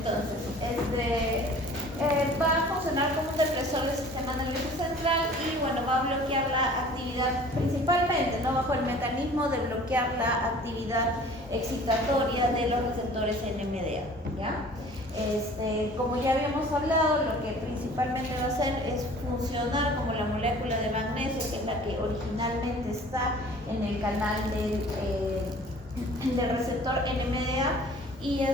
entonces, va a funcionar como un depresor del sistema nervioso central y bueno, va a bloquear la actividad principalmente, ¿no? Bajo el mecanismo de bloquear la actividad excitatoria de los receptores NMDA, ¿ya? Como ya habíamos hablado, lo que principalmente va a hacer es funcionar como la molécula de magnesio, que es la que originalmente está en el canal del receptor NMDA, y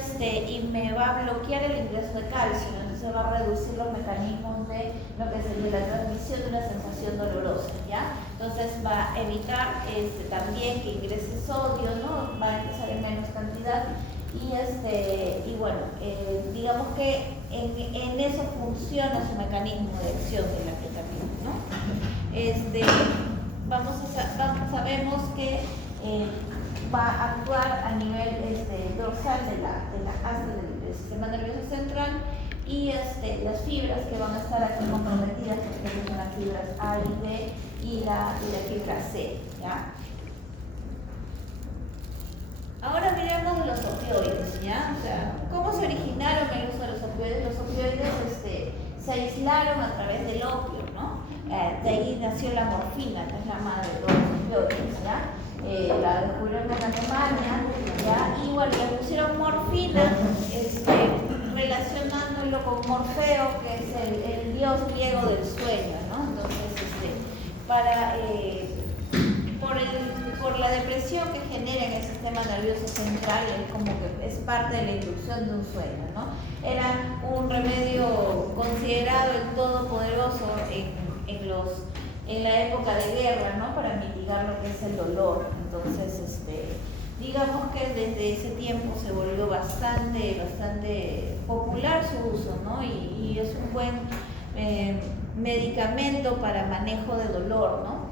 me va a bloquear el ingreso de calcio, entonces va a reducir los mecanismos de lo que sería la transmisión de una sensación dolorosa, ¿ya? Entonces va a evitar también que ingrese sodio, ¿no? Va a ingresar en menos cantidad y bueno, digamos que en eso funciona su mecanismo de acción de la ketamina, ¿no? Sabemos que va a actuar a nivel dorsal de la asta del sistema nervioso central y las fibras que van a estar aquí comprometidas, porque son las fibras A y B y la fibra C, ¿ya? Ahora miremos los opioides, ¿ya? O sea, ¿cómo se originaron el uso de los opioides? Los opioides se aislaron a través del opio, ¿no? De ahí nació la morfina, que es la madre de todos los opioides, ¿ya? La descubrieron en Alemania, ¿ya? Y bueno, le pusieron morfina, relacionándolo con Morfeo, que es el dios griego del sueño, ¿no? Entonces, por la depresión que genera en el sistema nervioso central, es como que es parte de la inducción de un sueño, ¿no? Era un remedio considerado el todopoderoso en la época de guerra, ¿no? Para mitigar lo que es el dolor. Entonces, digamos que desde ese tiempo se volvió bastante popular su uso, ¿no? Y es un buen medicamento para manejo de dolor, ¿no?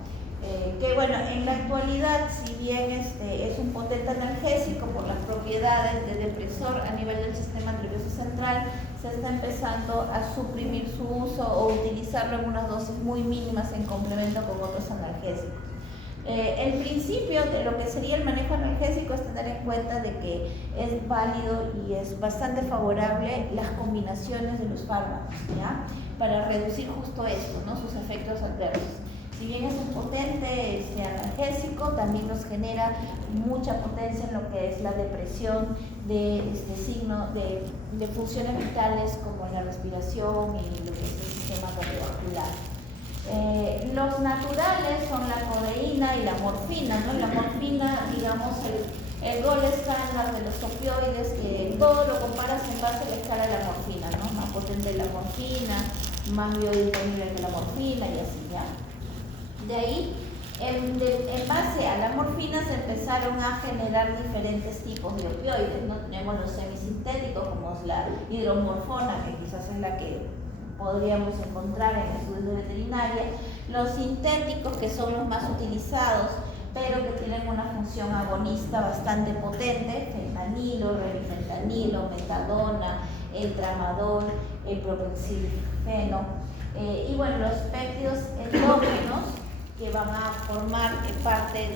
Que bueno, en la actualidad, si bien es un potente analgésico por las propiedades de depresor a nivel del sistema nervioso central, se está empezando a suprimir su uso o utilizarlo en unas dosis muy mínimas en complemento con otros analgésicos. El principio de lo que sería el manejo analgésico es tener en cuenta de que es válido y es bastante favorable las combinaciones de los fármacos, ¿ya? Para reducir justo esto, ¿no? Sus efectos adversos. Si bien es un potente analgésico, también nos genera mucha potencia en lo que es la depresión de signo de funciones vitales como la respiración y lo que es el sistema cardiovascular. Los naturales son la codeína y la morfina, ¿no? La morfina, digamos, el gol estándar de los opioides, que todo lo comparas en base a la escala de la morfina, ¿no? Más potente la morfina, más biodisponible que la morfina y así, ¿ya? De ahí, en base a la morfina se empezaron a generar diferentes tipos de opioides, ¿no? Tenemos los semisintéticos, como es la hidromorfona, que quizás es la que podríamos encontrar en estudios de veterinaria, los sintéticos, que son los más utilizados, pero que tienen una función agonista bastante potente, fentanilo, remifentanilo, metadona, el tramadol, el propensylfeno, y bueno, los péptidos endógenos, que van a formar parte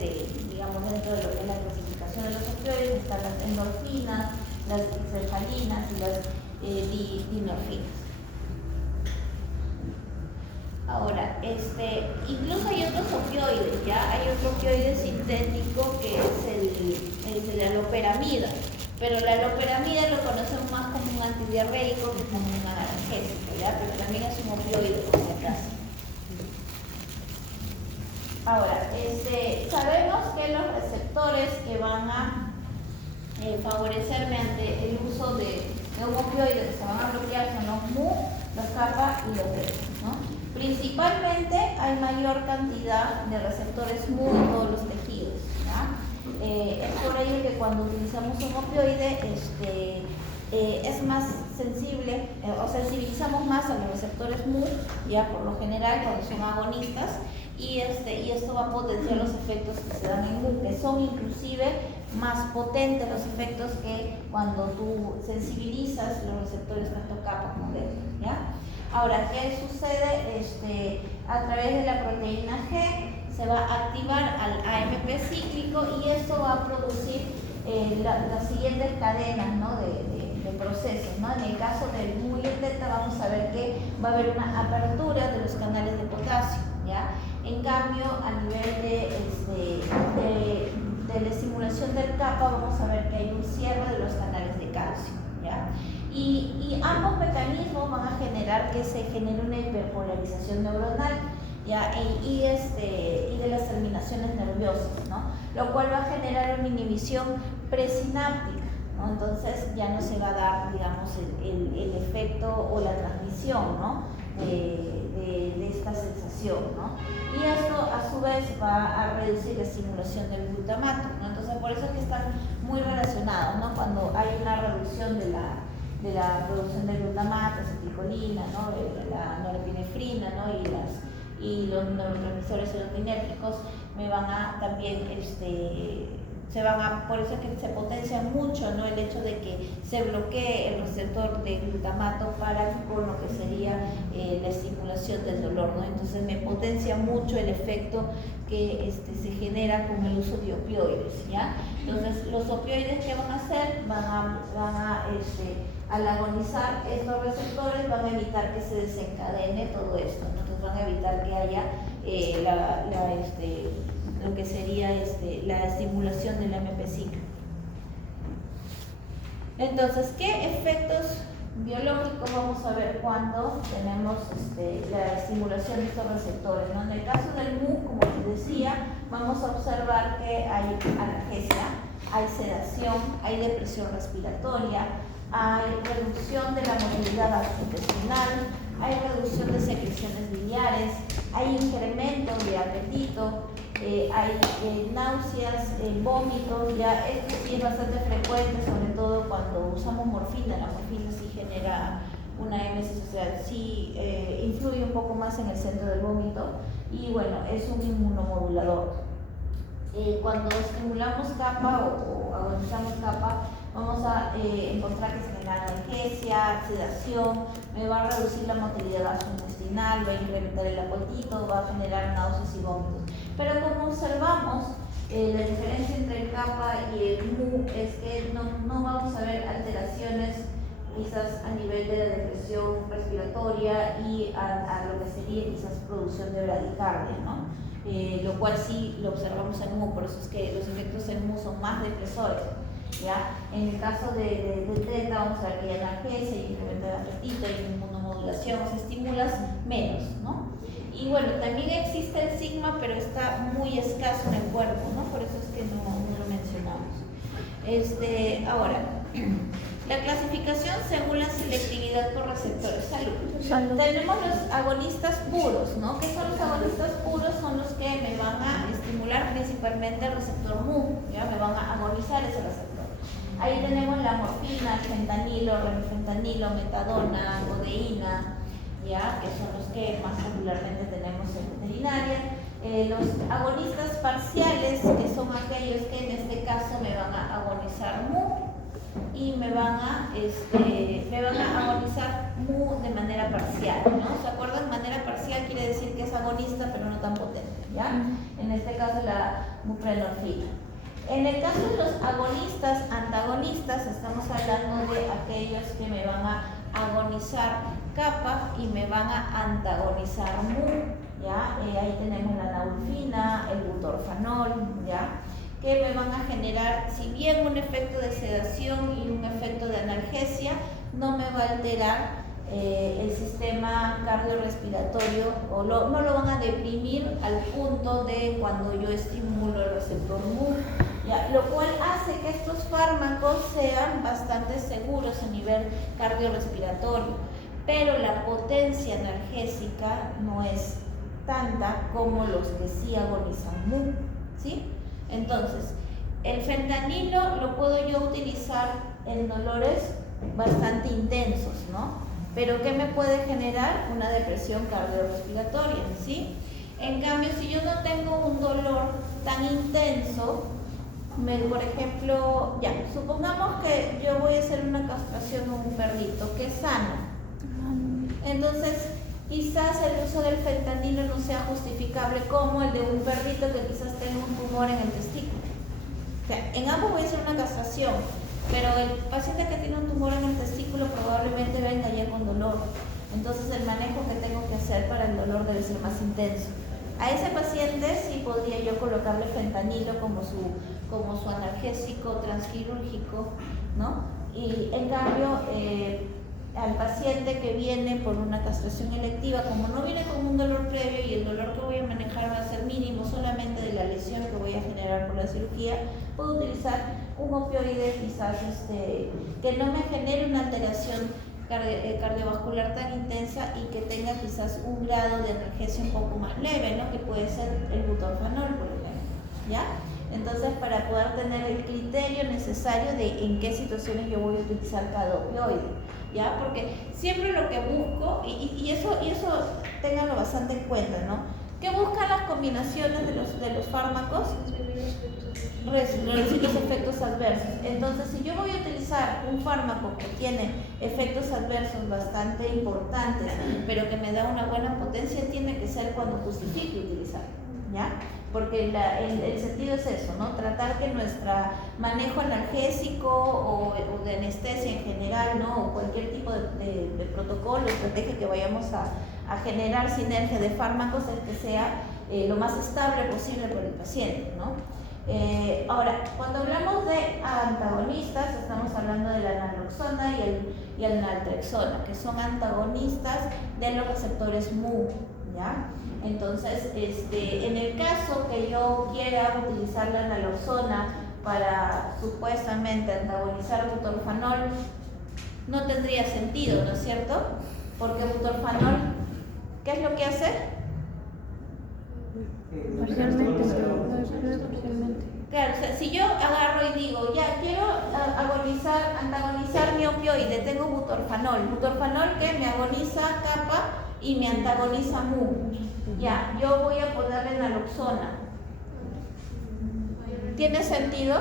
digamos, dentro de lo que es la clasificación de los opioides, están las endorfinas, las encefalinas y las dinorfinas. Ahora, incluso hay otros opioides, ¿ya? Hay otro opioide sintético que es el aloperamida, pero la aloperamida lo conocemos más como un antidiarreico que como un analgésico, ¿ya? Pero también es un opioide, por si acaso. Ahora, sabemos que los receptores que van a favorecer mediante el uso de un opioide que se van a bloquear son los mu, los kappa y los beta, ¿no? Principalmente hay mayor cantidad de receptores mu en todos los tejidos, ¿ya? Es por ello que cuando utilizamos un opioide es más sensible, o sensibilizamos más a los receptores mu, ya por lo general cuando son agonistas, y esto va a potenciar los efectos que se dan en mu, que son inclusive más potentes los efectos que cuando tú sensibilizas los receptores tanto kappa como beta, ¿ya? Ahora, ¿qué sucede? A través de la proteína G se va a activar al AMP cíclico y esto va a producir las siguientes cadenas, ¿no? de procesos, ¿no? En el caso del MU y el TETA vamos a ver que va a haber una apertura de los canales de potasio, ¿ya? En cambio, a nivel de la estimulación del kappa vamos a ver que hay un cierre de los canales de calcio, ¿ya? Y ambos mecanismos van a generar que se genere una hiperpolarización neuronal, ¿ya? Y de las terminaciones nerviosas, ¿no? Lo cual va a generar una inhibición presináptica, ¿no? Entonces ya no se va a dar, digamos, el efecto o la transmisión, ¿no? de esta sensación, ¿no? Y esto a su vez va a reducir la estimulación del glutamato, ¿no? Entonces por eso es que están muy relacionados, ¿no? Cuando hay una reducción de la producción de glutamato, acetilcolina, ¿no? La norepinefrina, ¿no? Y los neurotransmisores serotonérgicos me van a también por eso es que se potencia mucho, ¿no? El hecho de que se bloquee el receptor de glutamato para con lo que sería la estimulación del dolor, ¿no? Entonces me potencia mucho el efecto que se genera con el uso de opioides, ¿ya? Entonces los opioides, ¿qué van a hacer? Al agonizar estos receptores van a evitar que se desencadene todo esto, ¿no? Entonces van a evitar que haya lo que sería la estimulación del MP5. Entonces, ¿qué efectos biológicos vamos a ver cuando tenemos la estimulación de estos receptores, ¿no? En el caso del MU, como les decía, vamos a observar que hay analgesia, hay sedación, hay depresión respiratoria, hay reducción de la motilidad gastrointestinal, hay reducción de secreciones biliares, hay incremento de apetito, hay náuseas, vómitos, ya esto sí es bastante frecuente, sobre todo cuando usamos morfina. La morfina sí genera una émesis, o sea, sí influye un poco más en el centro del vómito y bueno, es un inmunomodulador. Cuando estimulamos kappa o agonizamos kappa, vamos a encontrar que se genera analgesia, sedación, me va a reducir la motilidad gastrointestinal, va a incrementar el apetito, va a generar náuseas y vómitos. Pero como observamos, la diferencia entre el kappa y el MU es que no vamos a ver alteraciones quizás a nivel de la depresión respiratoria y a lo que sería quizás producción de bradicardia, ¿no? Lo cual sí lo observamos en MU, por eso es que los efectos en MU son más depresores, ¿ya? En el caso de TETA vamos a ver que hay analgesia, hay incremento de apetito, hay inmunomodulación, se estimulas menos, ¿no? Y bueno, también existe el sigma, pero está muy escaso en el cuerpo, ¿no? Por eso es que no lo mencionamos. Ahora, la clasificación según la selectividad por receptores. Salud. Tenemos los agonistas puros, ¿no? ¿Qué son los agonistas puros? Son los que me van a estimular principalmente el receptor MU, ¿ya? Me van a agonizar ese receptor. Ahí tenemos la morfina, el fentanilo, remifentanilo, metadona, codeína, ¿ya? Que son los que más popularmente tenemos en veterinaria. Los agonistas parciales, que son aquellos que en este caso me van a agonizar MU y me van a agonizar MU de manera parcial, ¿no? ¿Se acuerdan? Manera parcial quiere decir que es agonista pero no tan potente, ¿ya? En este caso la buprenorfina. En el caso de los agonistas antagonistas, estamos hablando de aquellos que me van a agonizar kappa y me van a antagonizar MU, ¿ya? Ahí tenemos la naulfina, el butorfanol, ¿ya? Que me van a generar, si bien un efecto de sedación y un efecto de analgesia, no me va a alterar el sistema cardiorrespiratorio o no lo van a deprimir al punto de cuando yo estimulo el receptor MU, ¿ya? Lo cual hace que estos fármacos sean bastante seguros a nivel cardiorrespiratorio, pero la potencia analgésica no es tanta como los que sí agonizan MU, ¿sí? Entonces, el fentanilo lo puedo yo utilizar en dolores bastante intensos, ¿no? Pero ¿qué me puede generar? Una depresión cardiorrespiratoria, ¿sí? En cambio, si yo no tengo un dolor tan intenso, por ejemplo, ya, supongamos que yo voy a hacer una castración a un perrito que es sano. Entonces, quizás el uso del fentanilo no sea justificable como el de un perrito que quizás tenga un tumor en el testículo. O sea, en ambos voy a hacer una castración, pero el paciente que tiene un tumor en el testículo probablemente venga ya con dolor. Entonces el manejo que tengo que hacer para el dolor debe ser más intenso. A ese paciente sí podría yo colocarle fentanilo como su analgésico transquirúrgico, ¿no? Y en cambio, al paciente que viene por una castración electiva, como no viene con un dolor previo y el dolor que voy a manejar va a ser mínimo solamente de la lesión que voy a generar por la cirugía, puedo utilizar un opioide quizás que no me genere una alteración cardiovascular tan intensa y que tenga quizás un grado de analgesia un poco más leve, ¿no? Que puede ser el butorfanol, por ejemplo, ¿ya? Entonces, para poder tener el criterio necesario de en qué situaciones yo voy a utilizar cada opioide, ¿ya? Porque siempre lo que busco, y eso ténganlo bastante en cuenta, ¿no? ¿Qué buscan las combinaciones de los fármacos? Reducir los efectos adversos. Entonces, si yo voy a utilizar un fármaco que tiene efectos adversos bastante importantes, pero que me da una buena potencia, tiene que ser cuando justifique utilizarlo, ¿ya? Porque el sentido es eso, ¿no? Tratar que nuestro manejo analgésico o de anestesia en general, ¿no? O cualquier tipo de protocolo, estrategia que vayamos a generar sinergia de fármacos es que sea lo más estable posible para el paciente, ¿no? Ahora, cuando hablamos de antagonistas, estamos hablando de la naloxona y el naltrexona, que son antagonistas de los receptores Mu, ¿ya? Entonces, en el caso que yo quiera utilizar la naloxona para supuestamente antagonizar butorfanol, no tendría sentido, ¿no es cierto? Porque butorfanol, ¿qué es lo que hace? Parcialmente. Claro, o sea, si yo agarro y digo, ya quiero antagonizar mi opioide, tengo butorfanol que me agoniza kappa y me antagoniza mu, ya, yo voy a ponerle naloxona. ¿Tiene sentido?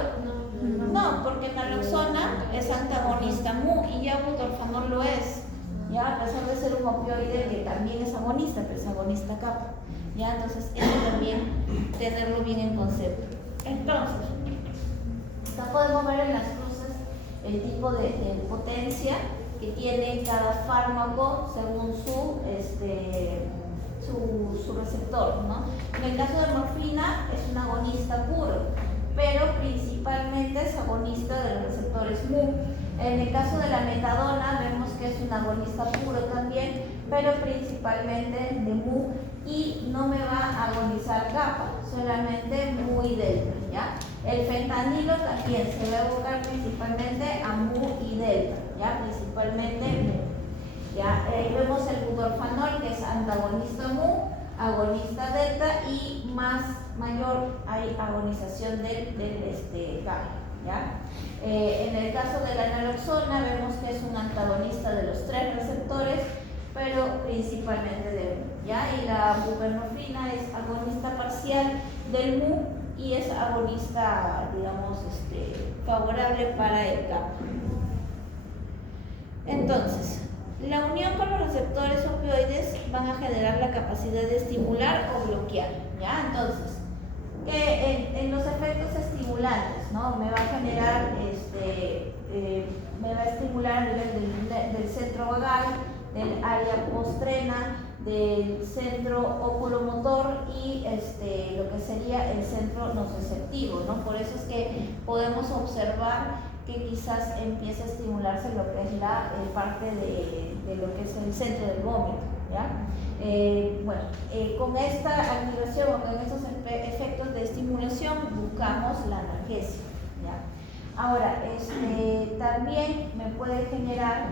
No, porque naloxona es antagonista mu y ya butorfanol lo es, ya, a pesar de ser un opioide que también es agonista, pero es agonista kappa. ¿Ya? Entonces, eso también tenerlo bien en concepto. Entonces, acá podemos ver en las cruces el tipo de potencia que tiene cada fármaco según su receptor, ¿no? En el caso de morfina es un agonista puro, pero principalmente es agonista de los receptores Mu. En el caso de la metadona vemos que es un agonista puro también, pero principalmente de Mu, y no me va a agonizar kappa, solamente Mu y delta, ¿ya? El fentanilo también se va a evocar principalmente a Mu y delta, ¿ya? Principalmente Mu, ¿ya? Vemos el butorfanol, que es antagonista Mu, agonista delta, y mayor hay agonización del kappa, ¿ya? En el caso de la naloxona vemos que es un antagonista de los 3 receptores, pero principalmente de Mu, ¿ya? Y la buprenorfina es agonista parcial del Mu y es agonista, digamos, favorable para el kappa. Entonces, la unión con los receptores opioides van a generar la capacidad de estimular o bloquear, ¿ya? Entonces, en los efectos estimulantes, ¿no? Me va a generar, me va a estimular a nivel del centro vagal, del área postrena, del centro oculomotor y lo que sería el centro nociceptivo, ¿no? Por eso es que podemos observar que quizás empiece a estimularse lo que es la parte de lo que es el centro del vómito, ¿ya? Con esta activación o con estos efectos de estimulación buscamos la analgesia, ¿ya? Ahora, también me puede generar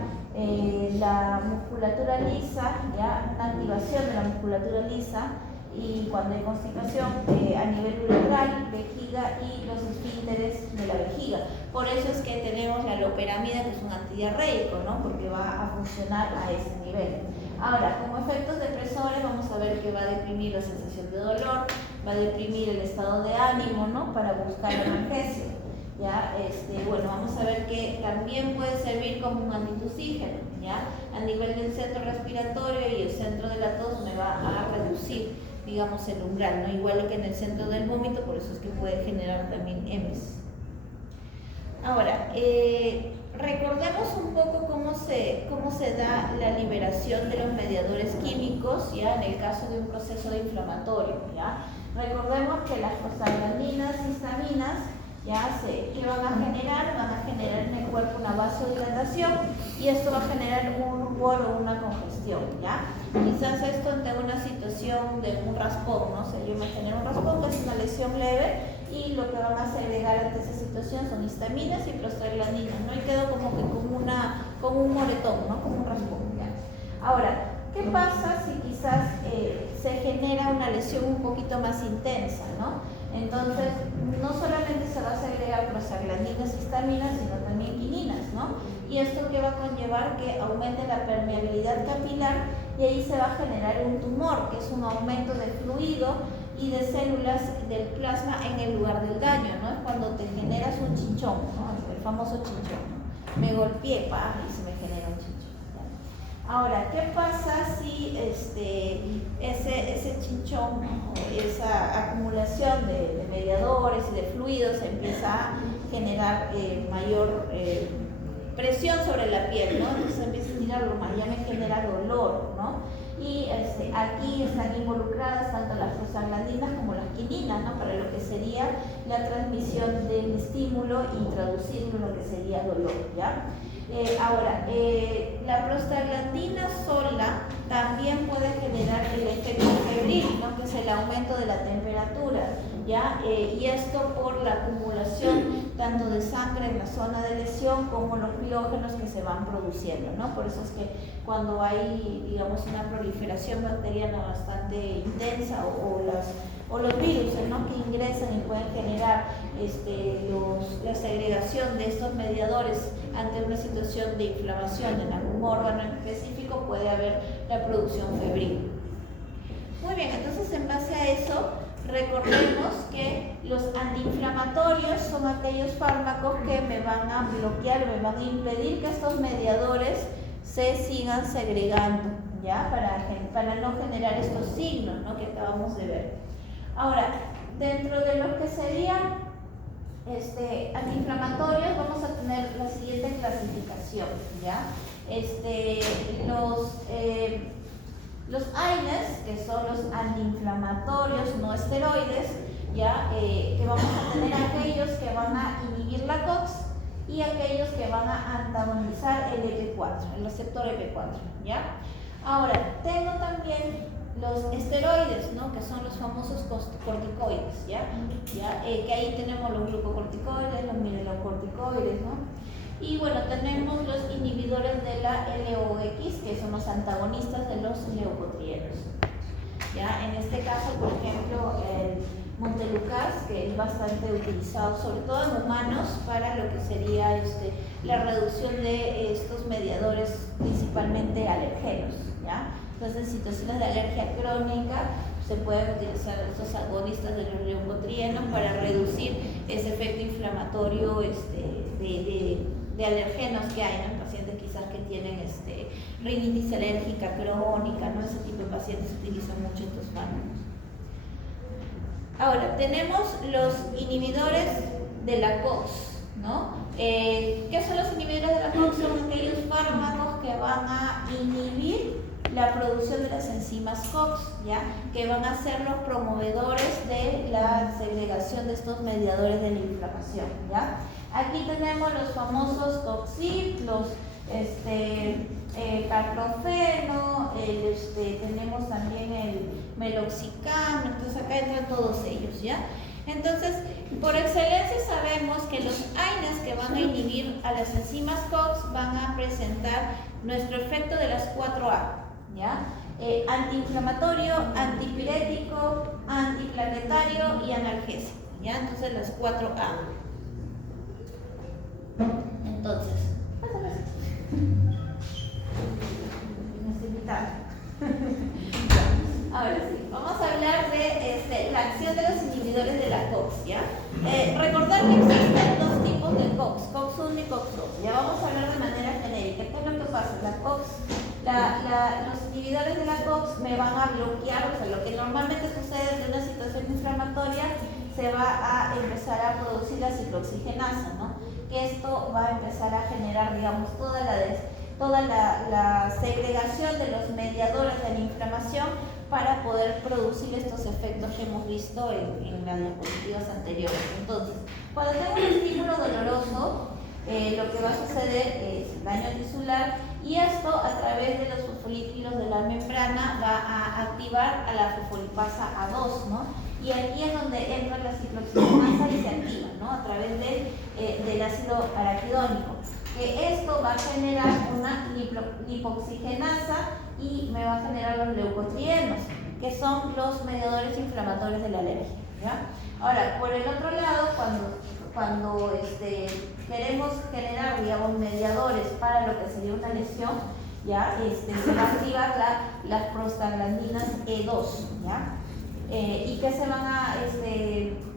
la musculatura lisa, ¿ya? La activación de la musculatura lisa, y cuando hay constipación a nivel uretral, vejiga y los esfínteres de la vejiga. Por eso es que tenemos la loperamida, que es un antidiarreico, ¿no? Porque va a funcionar a ese nivel. Ahora, como efectos depresores vamos a ver que va a deprimir la sensación de dolor, va a deprimir el estado de ánimo, ¿no? Para buscar la analgesia, ¿ya? Vamos a ver que también puede servir como un antitusígeno, ¿ya? A nivel del centro respiratorio y el centro de la tos me va a reducir, digamos, el umbral, ¿no? Igual que en el centro del vómito, por eso es que puede generar también EMES. Ahora, recordemos un poco cómo se da la liberación de los mediadores químicos, ya en el caso de un proceso de inflamatorio, ¿ya? Recordemos que las prostaglandinas y histaminas, ¿qué van a generar? Van a generar en el cuerpo una vasodilatación y esto va a generar un rubor o una congestión, ¿ya? Quizás esto ante una situación de un raspón, ¿no? Se llama tener un raspón, que es una lesión leve, y lo que van a segregar ante esa situación son histaminas y prostaglandinas, ¿no? Y quedó como que como un moretón, ¿no? Como un raspón, ¿ya? Ahora, ¿qué pasa si quizás se genera una lesión un poquito más intensa, ¿no? Entonces, no solamente se va a segregar prostaglandinas y histaminas, sino también quininas, ¿no? Y esto que va a conllevar que aumente la permeabilidad capilar y ahí se va a generar un tumor, que es un aumento de fluido y de células del plasma en el lugar del daño, ¿no? Es cuando te generas un chinchón, ¿no? El famoso chinchón, ¿no? Me golpeé, y se me genera un chinchón. Ahora, ¿qué pasa si ese chinchón, ¿no? Esa acumulación de mediadores y de fluidos empieza a generar mayor presión sobre la piel, ¿no? Entonces empieza a tirarlo más, ya me genera dolor, ¿no? Y aquí están involucradas tanto las prostaglandinas como las quininas, ¿no? Para lo que sería la transmisión del estímulo y traducirlo en lo que sería dolor, ¿ya? Ahora, la prostaglandina sola también puede generar el efecto febril, ¿no? Que es el aumento de la temperatura, ¿ya? Y esto por la acumulación tanto de sangre en la zona de lesión como los pirógenos que se van produciendo, ¿no? Por eso es que cuando hay, digamos, una proliferación bacteriana bastante intensa o los virus, ¿no? Que ingresan y pueden generar la segregación de estos mediadores ante una situación de inflamación en algún órgano en específico, puede haber la producción febril. Muy bien, entonces en base a eso, recordemos que los antiinflamatorios son aquellos fármacos que me van a bloquear, me van a impedir que estos mediadores se sigan segregando, ¿ya? Para no generar estos signos, ¿no? Que acabamos de ver. Ahora, dentro de los que serían antiinflamatorios, vamos a tener la siguiente clasificación, ¿ya? Los AINES, que son los antiinflamatorios no esteroides, ¿ya? Que vamos a tener aquellos que van a inhibir la COX y aquellos que van a antagonizar el EP4, el receptor EP4, ¿ya? Ahora, tengo también los esteroides, ¿no? Que son los famosos corticoides, ¿ya? Que ahí tenemos los glucocorticoides, los mineralocorticoides, ¿no? Y bueno, tenemos los inhibidores de la LOX, que son los antagonistas de los leucotrienos. ¿Ya? En este caso, por ejemplo, el Montelukast, que es bastante utilizado, sobre todo en humanos, para lo que sería la reducción de estos mediadores, principalmente alergenos, ¿ya? Entonces, en situaciones de alergia crónica, se pueden utilizar estos agonistas de los leucotrienos para reducir ese efecto inflamatorio de alergenos que hay, ¿no? En pacientes quizás que tienen rinitis alérgica crónica, ¿no? Ese tipo de pacientes utilizan mucho estos fármacos. Ahora, tenemos los inhibidores de la COX, ¿no? ¿Qué son los inhibidores de la COX? Son aquellos fármacos que van a inhibir la producción de las enzimas COX, ¿ya? Que van a ser los promovedores de la segregación de estos mediadores de la inflamación, ¿ya? Aquí tenemos los famosos COXIP, los carprofeno, tenemos también el meloxicam, entonces acá entran todos ellos, ¿ya? Entonces, por excelencia sabemos que los AINES que van a inhibir a las enzimas COX van a presentar nuestro efecto de las 4A, ¿ya? Antiinflamatorio, antipirético, antiplanetario y analgésico, ¿ya? Entonces las 4A. Entonces, ahora sí, vamos a hablar de la acción de los inhibidores de la COX, ¿ya? Recordar que existen dos tipos de COX, COX1 y COX2. Ya vamos a hablar de manera genérica. ¿Qué es lo que pasa? La COX, los inhibidores de la COX me van a bloquear, o sea, lo que normalmente sucede en una situación inflamatoria, se va a empezar a producir la ciclooxigenasa, ¿no? que esto va a empezar a generar, digamos, toda la segregación de los mediadores de la inflamación para poder producir estos efectos que hemos visto en las diapositivas anteriores. Entonces, cuando tengo un estímulo doloroso, lo que va a suceder es daño tisular, y esto a través de los fosfolípidos de la membrana va a activar a la fosfolipasa A2, ¿no? Y aquí es donde entra la ciclooxigenasa y se activa, ¿no? A través del ácido araquidónico. Que esto va a generar una lipoxigenasa y me va a generar los leucotrienos, que son los mediadores inflamatorios de la alergia, ¿ya? Ahora, por el otro lado, cuando queremos generar, digamos, mediadores para lo que sería una lesión, ¿ya? Se va a activar las prostaglandinas E2, ¿ya? ¿Y qué se van a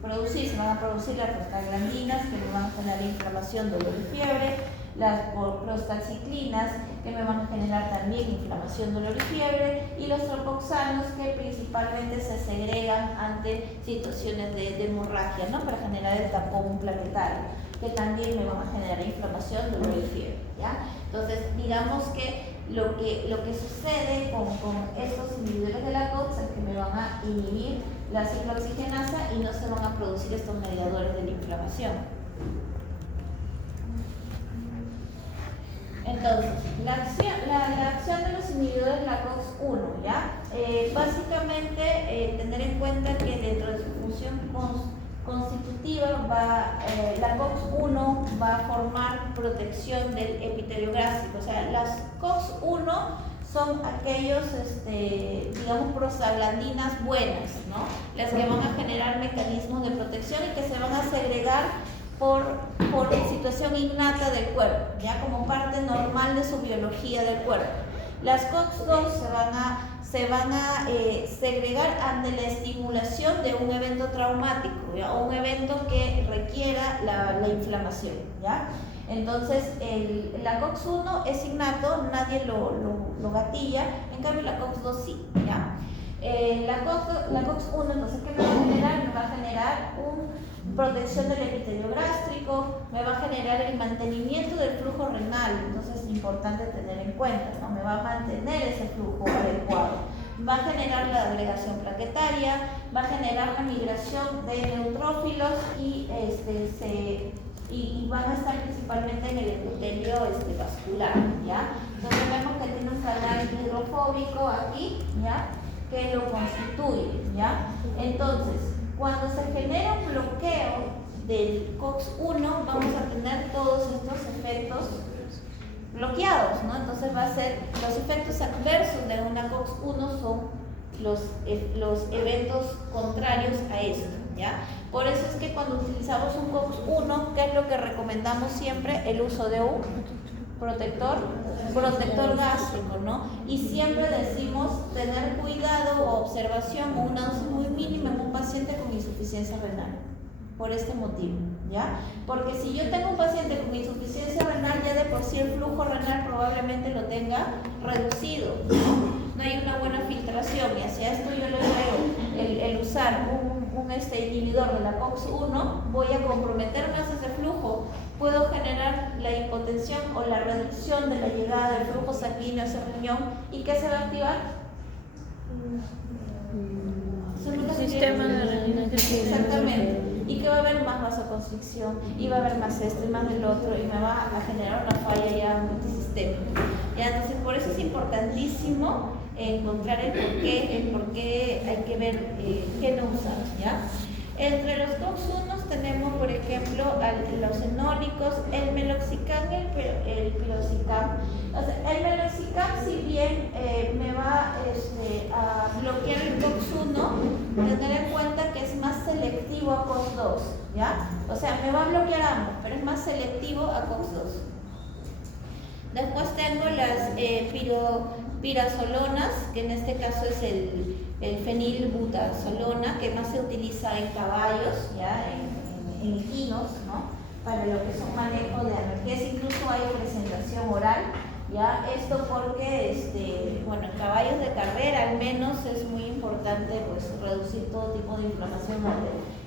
producir? Se van a producir las prostaglandinas, que me van a generar inflamación, dolor y fiebre, las prostaxiclinas, que me van a generar también inflamación, dolor y fiebre, y los tropoxanos, que principalmente se segregan ante situaciones de hemorragia, ¿no? Para generar el tapón plaquetario, que también me van a generar inflamación, dolor y fiebre, ¿ya? Entonces, digamos que lo que sucede con estos inhibidores de la COX es que me van a inhibir la ciclooxigenasa y no se van a producir estos mediadores de la inflamación. Entonces, la acción de los inhibidores de la COX-1, ¿ya? Básicamente, tener en cuenta que dentro de su función constitutiva la COX-1 va a formar protección del epitelio gástrico. O sea, las COX-1 son aquellos, digamos, prostaglandinas buenas, ¿no? Las que van a generar mecanismos de protección y que se van a segregar por situación innata del cuerpo, ya como parte normal de su biología del cuerpo. Las COX-2 se van a segregar ante la estimulación de un evento traumático, ¿ya? O un evento que requiera la inflamación, ¿ya? Entonces, la COX-1 es innato, nadie lo gatilla, en cambio la COX-2 sí, ¿ya? La COX-1, entonces, ¿qué me va a generar? Me va a generar una protección del epitelio gástrico, me va a generar el mantenimiento del flujo renal, entonces es importante tener en cuenta, ¿no? Me va a mantener ese flujo adecuado, va a generar la agregación plaquetaria, va a generar la migración de neutrófilos y van a estar principalmente en el epitelio vascular, ¿ya? Entonces vemos que tiene un canal hidrofóbico aquí, ¿ya? Que lo constituye, ¿ya? Entonces, cuando se genera un bloqueo del COX-1, vamos a tener todos estos efectos bloqueados, ¿no? Entonces va a ser, los efectos adversos de una COX-1 son los eventos contrarios a esto, ¿ya? Por eso es que cuando utilizamos un COX-1, ¿qué es lo que recomendamos siempre? El uso de un protector gástrico, ¿no? Y siempre decimos tener cuidado o observación o una dosis muy mínima en un paciente con insuficiencia renal, por este motivo, ¿ya? Porque si yo tengo un paciente con insuficiencia renal, ya de por sí el flujo renal probablemente lo tenga reducido, ¿no? No hay una buena filtración, y hacia esto yo le veo el usar un inhibidor de la COX-1, voy a comprometer más ese flujo, puedo generar la hipotensión o la reducción de la llegada del flujo sanguíneo a ese riñón. ¿Y qué se va a activar? Sistema de renina. Exactamente. Y que va a haber más vasoconstricción, y va a haber más esto y más del otro, y me va a generar una falla ya multisistémica. ¿Ya? Entonces, por eso es importantísimo encontrar el por qué hay que ver qué no usar, ¿ya? Entre los COX-1 tenemos, por ejemplo, los enólicos, el meloxicam y el piroxicam. O sea, el meloxicam, si bien me va a bloquear el COX-1, tener en cuenta que es más selectivo a COX-2, ¿ya? O sea, me va a bloquear ambos, pero es más selectivo a COX-2. Después tengo las pirazolonas, que en este caso es el fenilbutazolona, que más se utiliza en caballos, ya en equinos, ¿no? Para lo que son manejo de analgésicos, incluso hay presentación oral, ya esto porque bueno, en caballos de carrera al menos es muy importante pues reducir todo tipo de inflamación,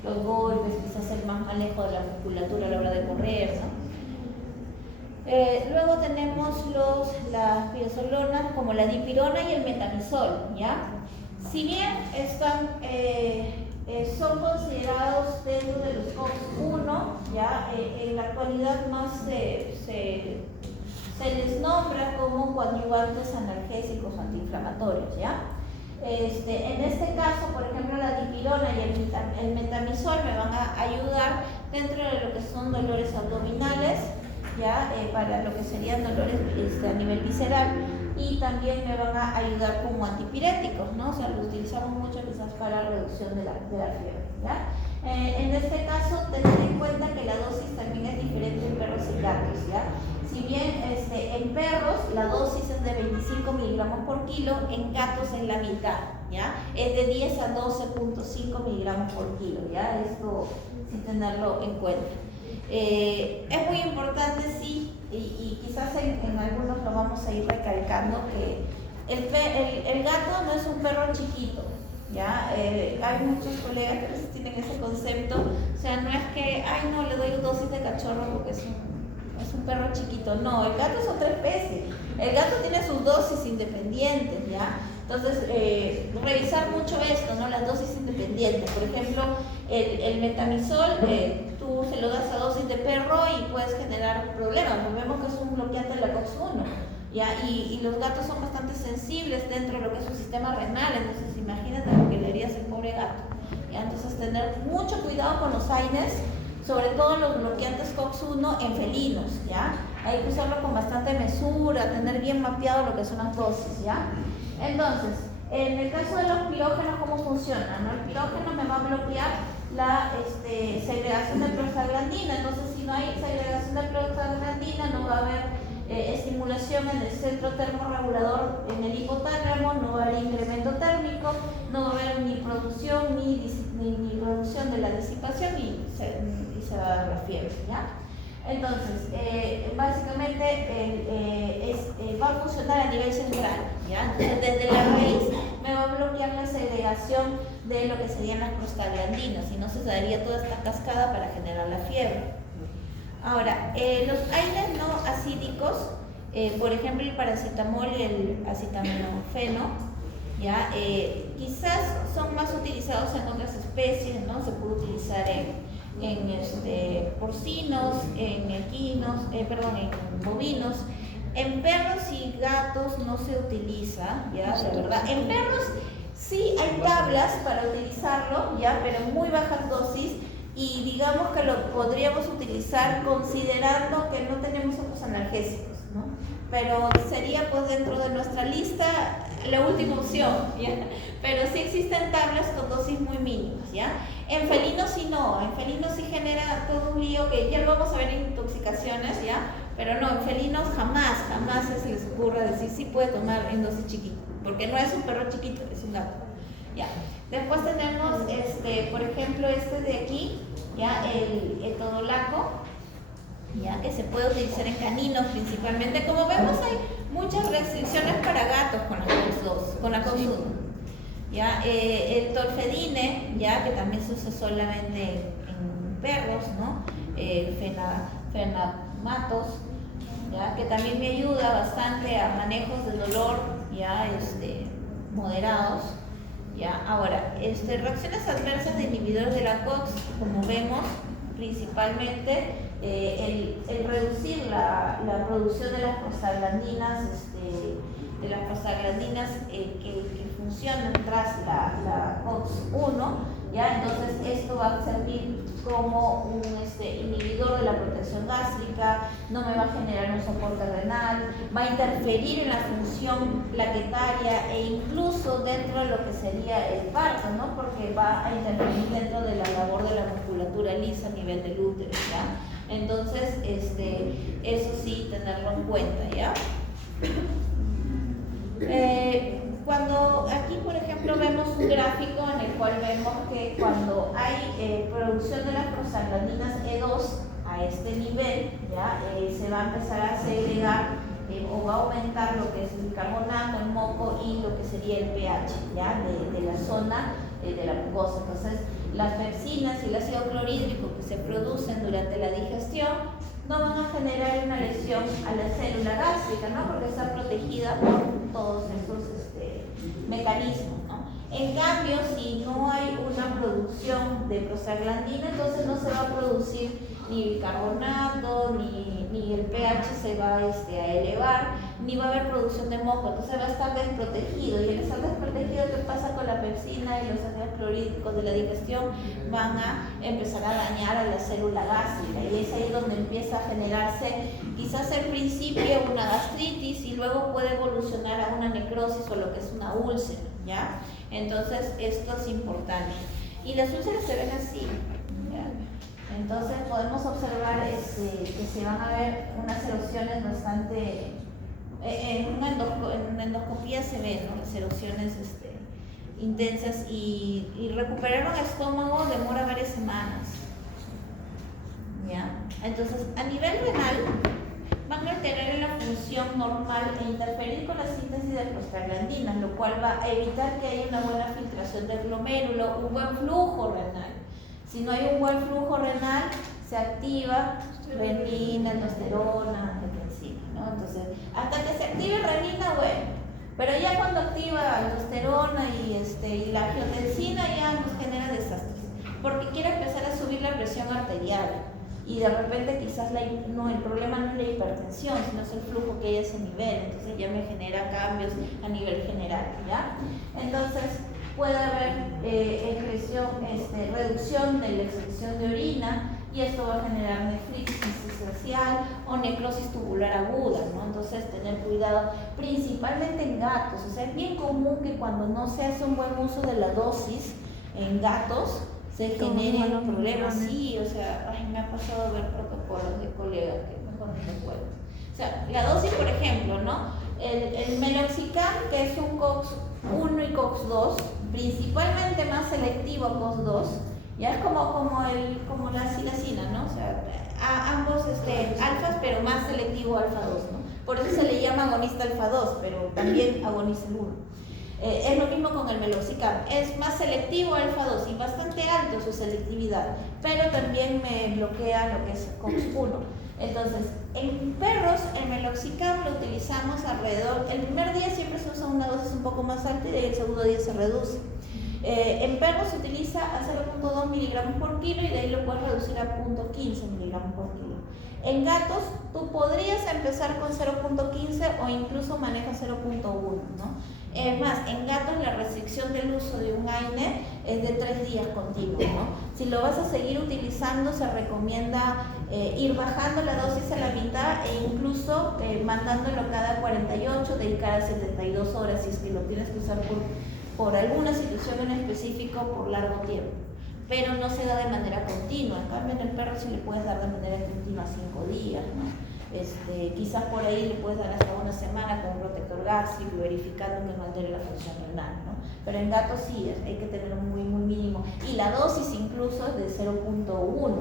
los golpes, quizás el más manejo de la musculatura a la hora de correr, ¿no? Luego tenemos las pirazolonas como la dipirona y el metamizol, ¿ya? Si bien son considerados dentro de los COX-1, ¿ya? En la actualidad más se les nombra como coadyuvantes analgésicos antiinflamatorios, ¿ya? En este caso, por ejemplo, la dipirona y el metamizol me van a ayudar dentro de lo que son dolores abdominales, ¿ya? Para lo que serían dolores a nivel visceral, y también me van a ayudar como antipiréticos, ¿no? O sea, lo utilizamos mucho quizás para la reducción de la fiebre, ¿ya? En este caso, tener en cuenta que la dosis también es diferente en perros y gatos, ¿ya? Si bien en perros la dosis es de 25 miligramos por kilo, en gatos es la mitad, ¿ya? Es de 10 a 12.5 miligramos por kilo, ¿ya? Esto sin tenerlo en cuenta. Es muy importante, sí, y quizás en algunos lo vamos a ir recalcando, que el gato no es un perro chiquito, ¿ya? Hay muchos colegas que a veces tienen ese concepto, o sea, no es que, ay no, le doy dosis de cachorro porque es un perro chiquito, no, el gato es otra especie, el gato tiene sus dosis independientes, ¿ya? Entonces, revisar mucho esto, ¿no? Las dosis independientes, por ejemplo, el metamizol, tú se lo das a dosis de perro y puedes generar problemas. Vemos que es un bloqueante de la COX-1, ¿ya? Y los gatos son bastante sensibles dentro de lo que es su sistema renal, entonces imagínate lo que le harías al pobre gato, ¿ya? Entonces, tener mucho cuidado con los AINES, sobre todo los bloqueantes COX-1 en felinos, ¿ya? Hay que usarlo con bastante mesura, tener bien mapeado lo que son las dosis, ¿ya? Entonces, en el caso de los pirógenos, ¿cómo funciona? ¿No? El pirógeno me va a bloquear la segregación de prostaglandina, entonces si no hay segregación de prostaglandina no va a haber estimulación en el centro termorregulador en el hipotálamo, no va a haber incremento térmico, no va a haber ni producción ni producción de la disipación y se va a dar la fiebre, ¿ya? Entonces, básicamente va a funcionar a nivel central, ¿ya? Entonces, desde la raíz me va a bloquear la segregación de lo que serían las prostaglandinas, y no se daría toda esta cascada para generar la fiebre. Ahora, los AINES no acídicos, por ejemplo el paracetamol y el acetaminofeno, ¿ya? Quizás son más utilizados en otras especies, ¿no? Se puede utilizar en porcinos, en equinos, en bovinos. En perros y gatos no se utiliza, ¿ya? De verdad. En perros sí hay tablas para utilizarlo, ¿ya? Pero en muy bajas dosis, y digamos que lo podríamos utilizar considerando que no tenemos otros analgésicos, ¿no? Pero sería pues dentro de nuestra lista la última opción, ¿ya? Pero sí existen tablas con dosis muy mínimas, ¿ya? En felinos sí no, en felinos sí genera todo un lío que ya lo vamos a ver en intoxicaciones, ¿ya? Pero no, en felinos jamás se les ocurra decir sí puede tomar en dosis chiquita, porque no es un perro chiquito, es un gato, ¿ya? Después tenemos, por ejemplo, de aquí, ¿ya? El todolaco, ¿ya? Que se puede utilizar en caninos principalmente. Como vemos, hay muchas restricciones para gatos con la COX-2, con la COX-1. ¿Ya? El tolfedine, ¿ya? Que también se usa solamente en perros, ¿no? Fenamatos, ¿ya? Que también me ayuda bastante a manejos de dolor, ¿ya? Moderados. ¿Ya? Ahora, reacciones adversas de inhibidores de la COX, como vemos, principalmente el reducir la producción de las prostaglandinas, que funcionan tras la COX-1, ¿ya? Entonces esto va a servir como un inhibidor de la protección gástrica, no me va a generar un soporte renal, va a interferir en la función plaquetaria e incluso dentro de lo que sería el parto, ¿no? Porque va a interferir dentro de la labor de la musculatura lisa a nivel del útero, ¿ya? Entonces, eso sí, tenerlo en cuenta, ¿ya? Cuando aquí, por ejemplo, vemos un gráfico en el cual vemos que cuando hay producción de las prostaglandinas E2 a este nivel, ¿ya? Se va a empezar a segregar o va a aumentar lo que es el carbonato, el moco y lo que sería el pH, ¿ya? De la zona de la mucosa. Entonces, las pepsinas y el ácido clorhídrico que se producen durante la digestión no van a generar una lesión a la célula gástrica, ¿no? Porque está protegida por todos estos mecanismos, ¿no? En cambio, si no hay una producción de prostaglandina, entonces no se va a producir ni bicarbonato, ni el pH se va a elevar, ni va a haber producción de moco, entonces va a estar desprotegido. Y al estar desprotegido, ¿qué pasa con la pepsina y los ácidos clorhídricos de la digestión? Van a empezar a dañar a la célula gástrica, y es ahí donde empieza a generarse quizás al principio una gastritis y luego puede evolucionar a una necrosis o lo que es una úlcera, ¿ya? Entonces esto es importante. Y las úlceras se ven así, ¿ya? Entonces podemos observar que se van a ver unas erupciones bastante, en una endoscopía se ven, ¿no? Las erupciones intensas, y recuperar un estómago demora varias semanas, ¿ya? Entonces a nivel renal van a alterar la función normal e interferir con la síntesis de prostaglandinas, lo cual va a evitar que haya una buena filtración del glomérulo, un buen flujo renal. Si no hay un buen flujo renal, se activa renina, aldosterona, angiotensina, ¿no? Entonces, hasta que se active renina, bueno, pero ya cuando activa aldosterona y la angiotensina, ya nos genera desastres, porque quiere empezar a subir la presión arterial, y de repente quizás el problema no es la hipertensión, sino es el flujo que hay a ese nivel, entonces ya me genera cambios a nivel general, ¿ya? Entonces, puede haber reducción de la extracción de orina, y esto va a generar nefritis intersticial o necrosis tubular aguda, ¿no? Entonces tener cuidado, principalmente en gatos. O sea, es bien común que cuando no se hace un buen uso de la dosis en gatos se generen problemas. Sí, o sea, me ha pasado ver protocolos de colegas que mejor no me acuerdo. O sea, la dosis, por ejemplo, ¿no? El meloxicam, que es un COX-1 y COX-2, principalmente más selectivo a COX-2, ya es como la silacina, ¿no? O sea, ambos alfas, pero más selectivo alfa-2, ¿no? Por eso se le llama agonista alfa-2, pero también agoniza el 1. Es lo mismo con el meloxicam, es más selectivo alfa-2 y bastante alto su selectividad, pero también me bloquea lo que es COX-1. Entonces, en perros el meloxicam lo utilizamos alrededor, el primer día siempre se usa una dosis un poco más alta y de ahí el segundo día se reduce. En perros se utiliza a 0.2 miligramos por kilo y de ahí lo puedes reducir a 0.15 miligramos por kilo. En gatos, tú podrías empezar con 0.15 o incluso manejas 0.1, ¿no? Es más, en gatos la restricción del uso de un AINE es de 3 días continuos, ¿no? Si lo vas a seguir utilizando, se recomienda ir bajando la dosis a la mitad e incluso mandándolo cada 48, dedicar a 72 horas si es que lo tienes que usar por alguna situación en específico por largo tiempo. Pero no se da de manera continua. En cambio, en el perro sí le puedes dar de manera continua 5 días, ¿no? Quizás por ahí le puedes dar hasta una semana con un protector gástrico, verificando que no altere la función renal, ¿no? Pero en gatos sí, hay que tenerlo muy, muy mínimo. Y la dosis incluso es de 0.1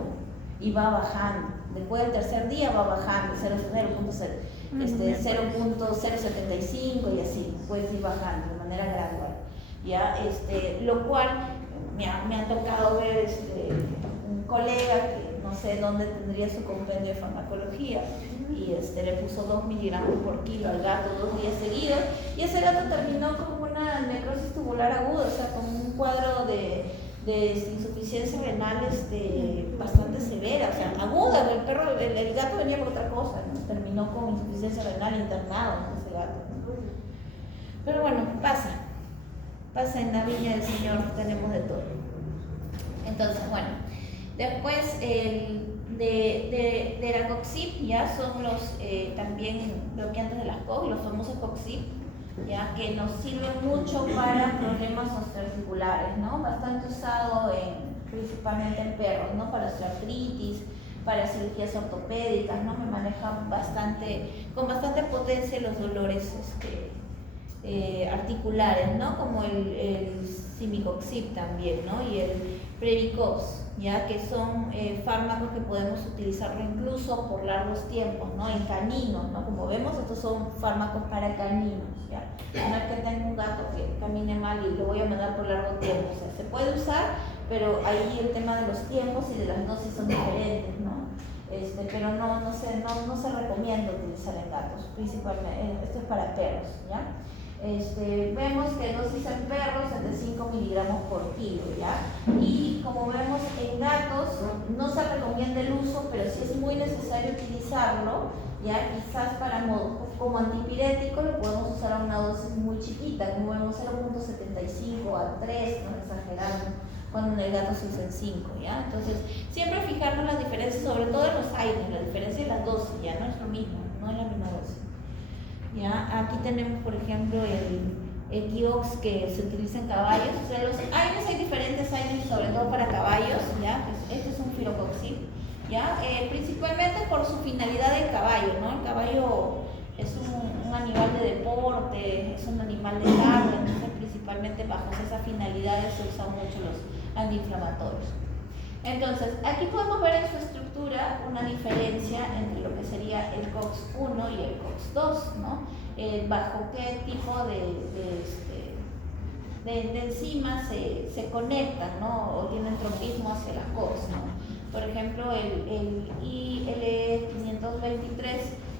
y va bajando. Después del tercer día va bajando, 0.075 y así, puedes ir bajando de manera gradual. ¿Ya? Lo cual me ha tocado ver un colega que no sé dónde tendría su compendio de farmacología y le puso 2 miligramos por kilo al gato 2 días seguidos, y ese gato terminó con una necrosis tubular aguda, o sea, con un cuadro de insuficiencia renal bastante severa, o sea, aguda. El gato venía por otra cosa, ¿no? Terminó con insuficiencia renal internado, ¿no? Ese gato, ¿no? Pero bueno, pasa en la viña del Señor, tenemos de todo. Entonces, bueno, después de la COX-IP ya son los también bloqueantes de las COX, los famosos COX-IP, ya que nos sirven mucho para problemas osteoarticulares, ¿no? Bastante usado principalmente en perros, ¿no? Para osteoartritis, para cirugías ortopédicas, ¿no? Me manejan con bastante potencia los dolores articulares, ¿no? Como el Simicoxib también, ¿no? Y el Previcox, ya que son fármacos que podemos utilizarlo incluso por largos tiempos, ¿no? En caninos, ¿no? Como vemos, estos son fármacos para caninos, ¿ya? No es que tenga un gato que camine mal y lo voy a mandar por largo tiempo, o sea, se puede usar, pero ahí el tema de los tiempos y de las dosis son diferentes, ¿no? Pero no se recomienda utilizar en gatos, principalmente, esto es para perros, ¿ya? Vemos que dosis en perros es de 5 miligramos por kilo, ¿ya? Y como vemos en gatos, no se recomienda el uso, pero si es muy necesario utilizarlo, ¿ya? Quizás como antipirético lo podemos usar a una dosis muy chiquita, como vemos 0.75 a 3, no exagerando, cuando en el gato se usa en 5, ¿ya? Entonces, siempre fijarnos las diferencias, sobre todo en los aires, la diferencia de las dosis, ya no es lo mismo, no es la misma dosis. ¿Ya? Aquí tenemos, por ejemplo, el Equiox que se utiliza en caballos. O sea, los aires, hay diferentes aires, sobre todo para caballos, ¿ya? Este es un filocoxib, ¿ya? Principalmente por su finalidad del caballo, ¿no? El caballo es un animal de deporte, es un animal de carga, entonces principalmente bajo esas finalidades se usan mucho los antiinflamatorios. Entonces, aquí podemos ver en su estructura una diferencia entre lo que sería el COX-1 y el COX-2, ¿no? Bajo qué tipo de enzimas se conectan, ¿no? O tienen tropismo hacia la COX, ¿no? Por ejemplo, el IL-523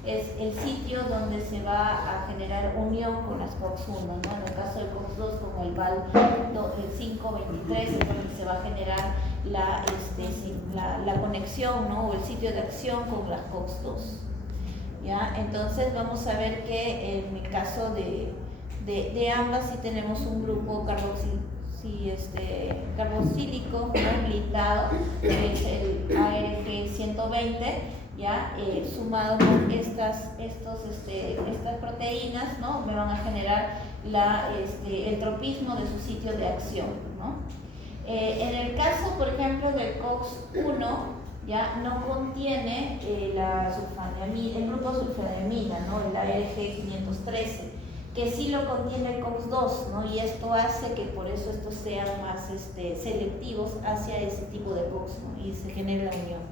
es el sitio donde se va a generar unión con las COX-1, ¿no? En el caso del COX-2 con el VAL-523 es donde se va a generar la conexión, ¿no? O el sitio de acción con las COX-2, ¿ya? Entonces vamos a ver que en el caso de ambas sí tenemos un grupo carboxílico blindado, que es el ARG120, ¿ya? Sumado con estas proteínas, ¿no? Me van a generar el tropismo de su sitio de acción, ¿no? En el caso, por ejemplo, del COX-1, ya no contiene el grupo sulfadiamina, ¿no? El ARG513, que sí lo contiene el COX-2, ¿no? Y esto hace que por eso estos sean más selectivos hacia ese tipo de COX, ¿no? Y se genera la unión.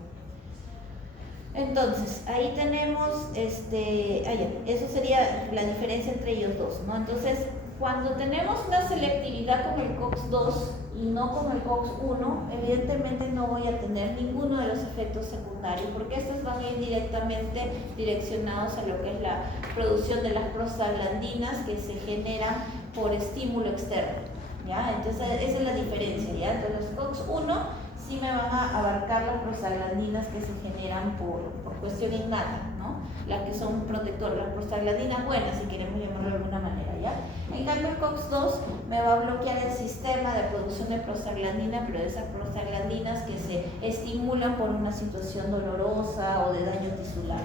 Entonces, ahí tenemos, eso sería la diferencia entre ellos dos, ¿no? Entonces, cuando tenemos una selectividad con el COX-2 y no con el COX-1, evidentemente no voy a tener ninguno de los efectos secundarios, porque estos van a ir directamente direccionados a lo que es la producción de las prostaglandinas que se generan por estímulo externo, ¿ya? Entonces, esa es la diferencia, ¿ya? Entonces, los COX-1 sí me van a abarcar las prostaglandinas que se generan por cuestión innata, ¿no? Las que son protectoras, las prostaglandinas buenas, si queremos llamarlo de alguna manera, ¿ya? En cambio, el COX-2 me va a bloquear el sistema de producción de prostaglandina, pero de esas prostaglandinas que se estimulan por una situación dolorosa o de daño tisular.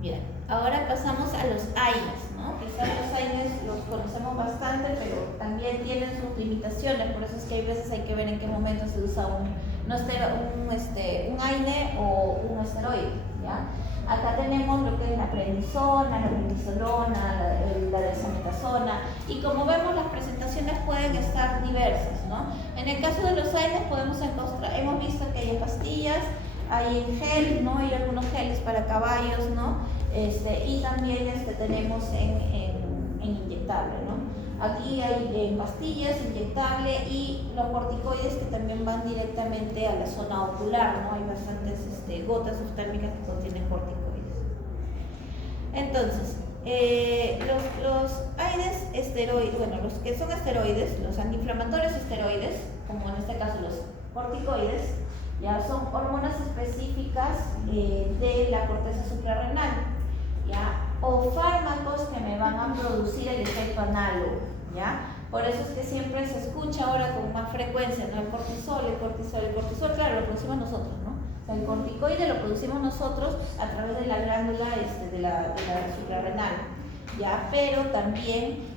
Bien, ahora pasamos a los AINES, ¿no? Quizás los AINES los conocemos bastante, pero también tienen sus limitaciones, por eso es que hay veces hay que ver en qué momento se usa un AINE o un esteroide, ¿ya? Acá tenemos lo que es la prednisona, la prednisolona, la dexametasona, y como vemos las presentaciones pueden estar diversas, ¿no? En el caso de los AINES podemos encontrar, hemos visto que hay pastillas, hay en gel, ¿no? Hay algunos geles para caballos, ¿no? Y también tenemos en inyectable, ¿no? Aquí hay pastillas, inyectable y los corticoides que también van directamente a la zona ocular, ¿no? Hay bastantes gotas oftálmicas que contienen corticoides. Entonces, los AINES esteroides, bueno, los que son esteroides, los antiinflamatorios esteroides, como en este caso los corticoides, ya son hormonas específicas de la corteza suprarrenal, ¿ya? O fármacos que me van a producir el efecto análogo, ¿ya? Por eso es que siempre se escucha ahora con más frecuencia, ¿no? El cortisol, claro, lo producimos nosotros, ¿no? O sea, el corticoide lo producimos nosotros a través de la glándula de la suprarrenal, ¿ya? Pero también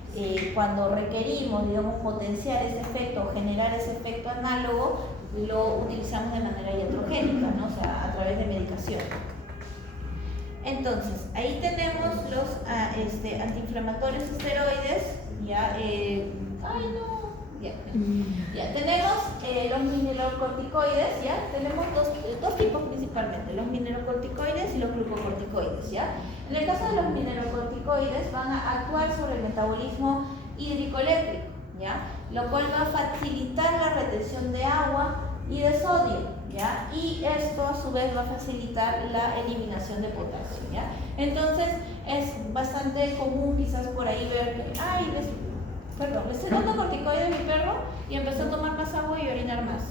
cuando requerimos, digamos, potenciar ese efecto o generar ese efecto análogo, lo utilizamos de manera iatrogénica, ¿no? O sea, a través de medicación. Entonces, ahí tenemos los antiinflamatorios esteroides, ya, ya tenemos los mineralocorticoides, ya, tenemos dos tipos principalmente, los mineralocorticoides y los glucocorticoides, ya. En el caso de los mineralocorticoides van a actuar sobre el metabolismo hídrico-eléctrico, ¿ya? Lo cual va a facilitar la retención de agua y de sodio, ¿ya? Y esto a su vez va a facilitar la eliminación de potasio, ¿ya? Entonces es bastante común quizás por ahí ver que, ay, le estoy dando corticoide a mi perro y empezó a tomar más agua y orinar más.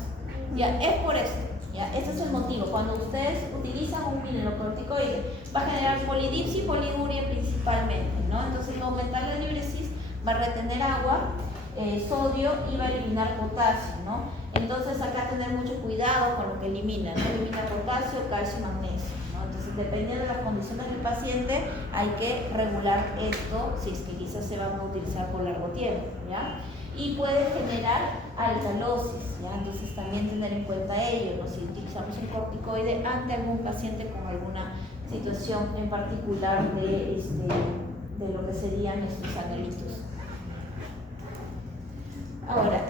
Ya, es por esto, ya, este es el motivo. Cuando ustedes utilizan un mineralocorticoide, va a generar polidipsia y poliuria principalmente, ¿no? Entonces va a aumentar la libresis, va a retener agua, sodio y va a eliminar potasio, ¿no? Entonces acá tener mucho cuidado con lo que elimina, ¿no? Elimina potasio, calcio y magnesio, ¿no? Entonces dependiendo de las condiciones del paciente hay que regular esto si es que quizás se van a utilizar por largo tiempo, ¿ya? Y puede generar alcalosis, ¿ya? Entonces también tener en cuenta ello, ¿no? Si utilizamos un corticoide ante algún paciente con alguna situación en particular de lo que serían estos anhelitos. Ahora,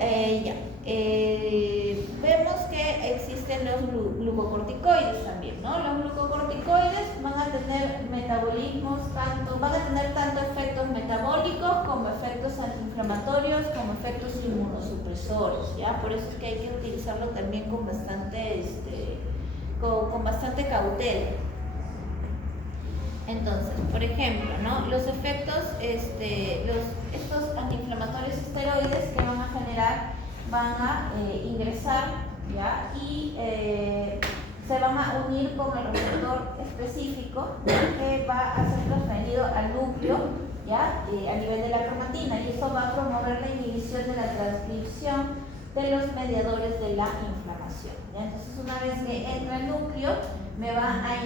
vemos que existen los glucocorticoides también, ¿no? Los glucocorticoides van a tener metabolismos, van a tener tanto efectos metabólicos como efectos antiinflamatorios, como efectos inmunosupresores, ¿ya? Por eso es que hay que utilizarlo también con bastante cautela. Entonces, por ejemplo, ¿no? Los efectos, estos antiinflamatorios esteroides que van a generar, van a ingresar, ¿ya? Y se van a unir con el receptor específico que va a ser transferido al núcleo, ¿ya? A nivel de la cromatina, y eso va a promover la inhibición de la transcripción de los mediadores de la inflamación, ¿ya? Entonces, una vez que entra al núcleo, me va a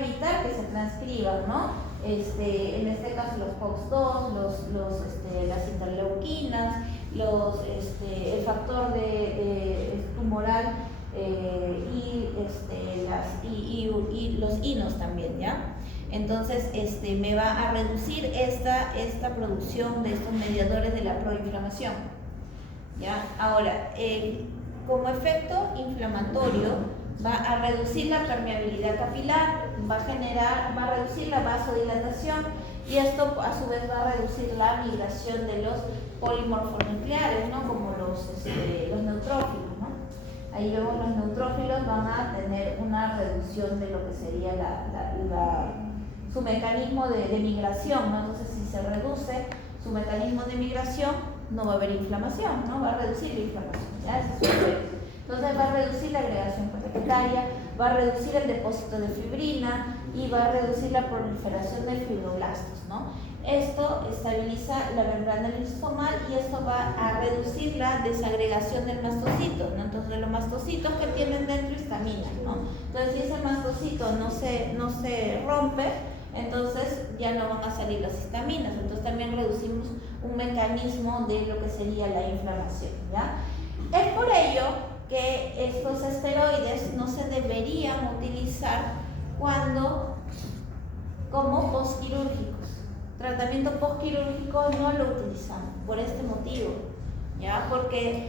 evitar que se transcriban, ¿no? En este caso los COX-2, las interleuquinas, el factor tumoral y los inos también, ¿ya? Entonces me va a reducir esta producción de estos mediadores de la proinflamación, ¿ya? Ahora, como efecto inflamatorio, va a reducir la permeabilidad capilar, va a reducir la vasodilatación, y esto a su vez va a reducir la migración de los polimorfonucleares, ¿no? Como los neutrófilos, ¿no? Ahí vemos los neutrófilos van a tener una reducción de lo que sería su mecanismo de migración, ¿no? Entonces, si se reduce su mecanismo de migración, no va a haber inflamación, ¿no? Va a reducir la inflamación, ¿ya? Ese es su efecto. Entonces va a reducir la agregación plaquetaria, va a reducir el depósito de fibrina y va a reducir la proliferación de fibroblastos, ¿no? Esto estabiliza la membrana lisosomal y esto va a reducir la desagregación del mastocito, ¿no? Entonces, de los mastocitos que tienen dentro histamina, ¿no? Entonces, si ese mastocito no se rompe, entonces ya no van a salir las histaminas. Entonces, también reducimos un mecanismo de lo que sería la inflamación, ¿ya? Es por ello que estos esteroides no se deberían utilizar como postquirúrgicos. Tratamiento postquirúrgico no lo utilizamos por este motivo, ¿ya? Porque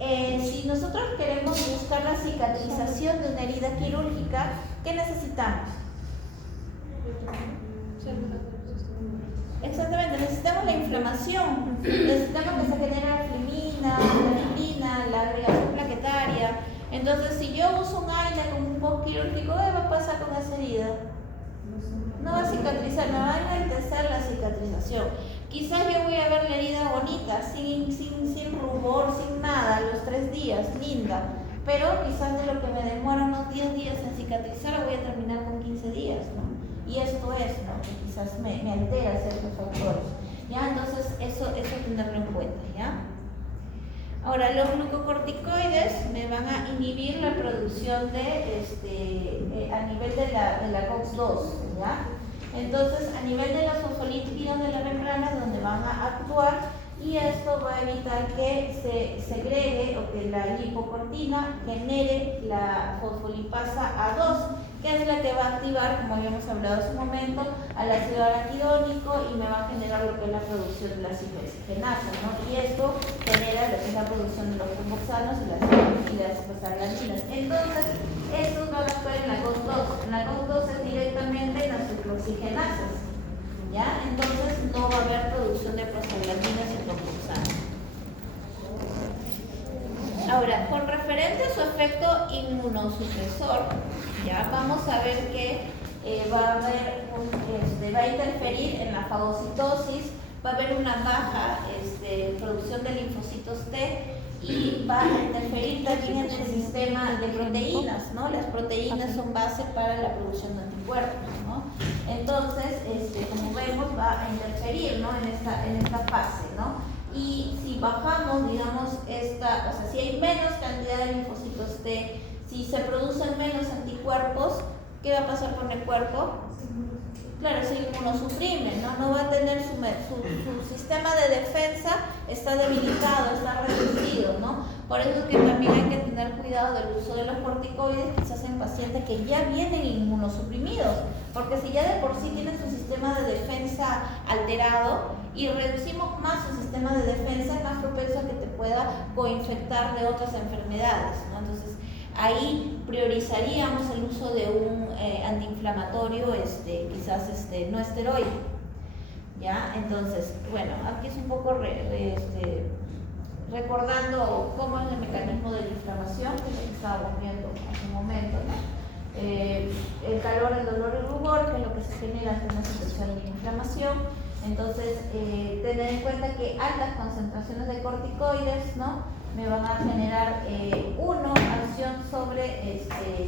si nosotros queremos buscar la cicatrización de una herida quirúrgica, ¿qué necesitamos? Exactamente, necesitamos la inflamación, necesitamos que se genere la fibrina, la agregación plaquetaria. Entonces, si yo uso un AINE como un postquirúrgico, ¿qué va a pasar con esa herida? No va a cicatrizar, me va a enlentecer la cicatrización. Quizás yo voy a ver la herida bonita, sin rubor, sin nada, a los 3 días, linda. Pero quizás de lo que me demora unos 10 días en cicatrizar, voy a terminar con 15 días, ¿no? Y esto es, ¿no? Que quizás me altera ciertos factores, ¿ya? Entonces, eso tenerlo en cuenta, ¿ya? Ahora, los glucocorticoides me van a inhibir la producción a nivel de la COX-2, ¿ya? Entonces, a nivel de los fosfolípidos de la membrana, donde van a actuar, y esto va a evitar que se segregue o que la lipocortina genere la fosfolipasa A2, que es la que va a activar, como habíamos hablado hace un momento, al ácido araquidónico y me va a generar lo que es la producción de las hidroxigenasas, ¿no? Y esto genera lo que es la producción de los tromboxanos y las prostaglandinas. Entonces, estos van a actuar en la COX-2. En la COX-2 es directamente en las hidroxigenasas, ¿ya? Entonces, no va a haber producción de prostaglandinas y tromboxanos. su efecto inmunosupresor, ¿ya? Vamos a ver que va a interferir en la fagocitosis, va a haber una baja producción de linfocitos T y va a interferir también en el sistema de proteínas, ¿no? Las proteínas son base para la producción de anticuerpos, ¿no? Entonces, como vemos, va a interferir, ¿no? en esta fase, ¿no? Y si bajamos, digamos, o sea, si hay menos cantidad de linfocitos T, si se producen menos anticuerpos, ¿qué va a pasar con el cuerpo? Claro, se inmunosuprime, ¿no? No va a tener su sistema de defensa, está debilitado, está reducido, ¿no? Por eso es que también hay que tener cuidado del uso de los corticoides, quizás en pacientes que ya vienen inmunosuprimidos, porque si ya de por sí tienen su sistema de defensa alterado y reducimos más su sistema de defensa, es más propenso a que te pueda coinfectar de otras enfermedades, ¿no? Entonces, ahí priorizaríamos el uso de un antiinflamatorio, quizás no esteroide, ¿ya? Entonces, bueno, aquí es un poco recordando cómo es el mecanismo de la inflamación, que es lo que estábamos viendo hace un momento, ¿no? El calor, el dolor y el rubor, que es lo que se genera ante una situación de inflamación. Entonces, tener en cuenta que altas concentraciones de corticoides, ¿no?, me van a generar acción sobre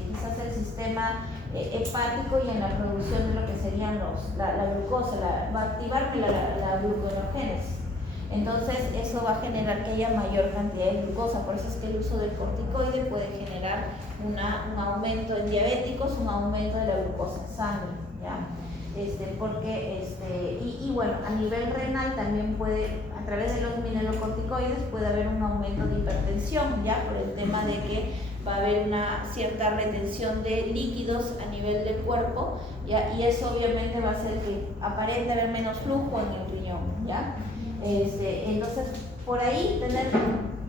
quizás el sistema hepático y en la producción de lo que serían la glucosa, va a activarme la gluconeogénesis. Entonces eso va a generar que haya mayor cantidad de glucosa, por eso es que el uso del corticoide puede generar un aumento en diabéticos, un aumento de la glucosa en sangre, ¿ya? Y bueno, a nivel renal también puede, a través de los mineralocorticoides, puede haber un aumento de hipertensión, ya por el tema de que va a haber una cierta retención de líquidos a nivel del cuerpo, ¿ya? Y eso obviamente va a hacer que aparente haber menos flujo en el riñón, ¿ya? Entonces, por ahí tener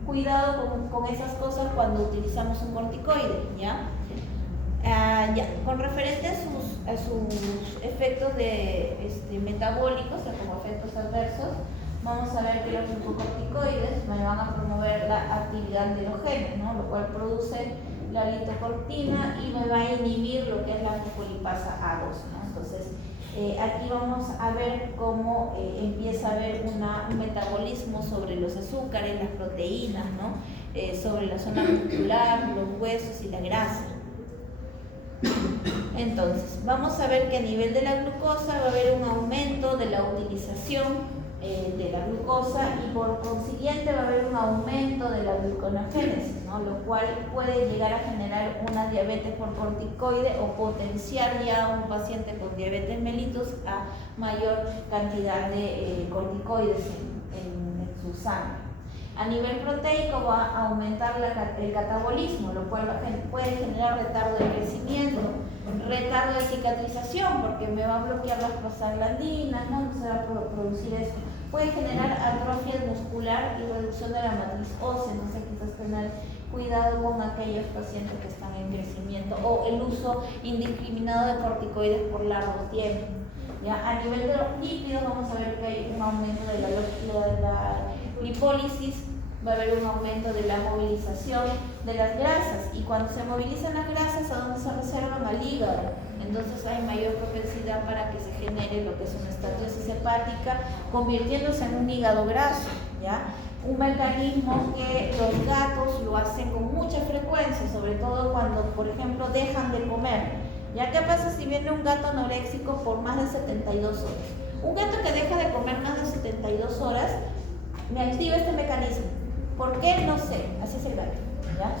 cuidado con esas cosas cuando utilizamos un corticoide, ¿ya? Con referente a sus efectos metabólicos, o sea, como efectos adversos, vamos a ver que los glucocorticoides me van a promover la actividad de los genes, ¿no?, lo cual produce la litocortina y me va a inhibir lo que es la fosfolipasa A2, ¿no? Entonces, aquí vamos a ver cómo empieza a haber un metabolismo sobre los azúcares, las proteínas, ¿no?, sobre la zona muscular, los huesos y la grasa. Entonces, vamos a ver que a nivel de la glucosa va a haber un aumento de la utilización de la glucosa y por consiguiente va a haber un aumento de la gluconeogénesis, ¿no?, lo cual puede llegar a generar una diabetes por corticoide o potenciar ya a un paciente con diabetes mellitus a mayor cantidad de corticoides en su sangre. A nivel proteico va a aumentar el catabolismo, lo cual puede generar retardo de crecimiento, retardo de cicatrización, porque me va a bloquear las prostaglandinas, no se va a producir eso. Puede generar atrofia muscular y reducción de la matriz ósea, entonces quizás tener cuidado con aquellos pacientes que están en crecimiento o el uso indiscriminado de corticoides por largo tiempo. ¿Ya? A nivel de los lípidos vamos a ver que hay un aumento de la lipólisis, va a haber un aumento de la movilización de las grasas y cuando se movilizan las grasas, ¿a dónde se reservan? Al hígado. Entonces hay mayor propensidad para que se genere lo que es una esteatosis hepática, convirtiéndose en un hígado graso, ¿ya? Un mecanismo que los gatos lo hacen con mucha frecuencia, sobre todo cuando, por ejemplo, dejan de comer. ¿Ya qué pasa si viene un gato anoréxico por más de 72 horas? Un gato que deja de comer más de 72 horas me activa este mecanismo. ¿Por qué? No sé, así es el gato, ¿ya?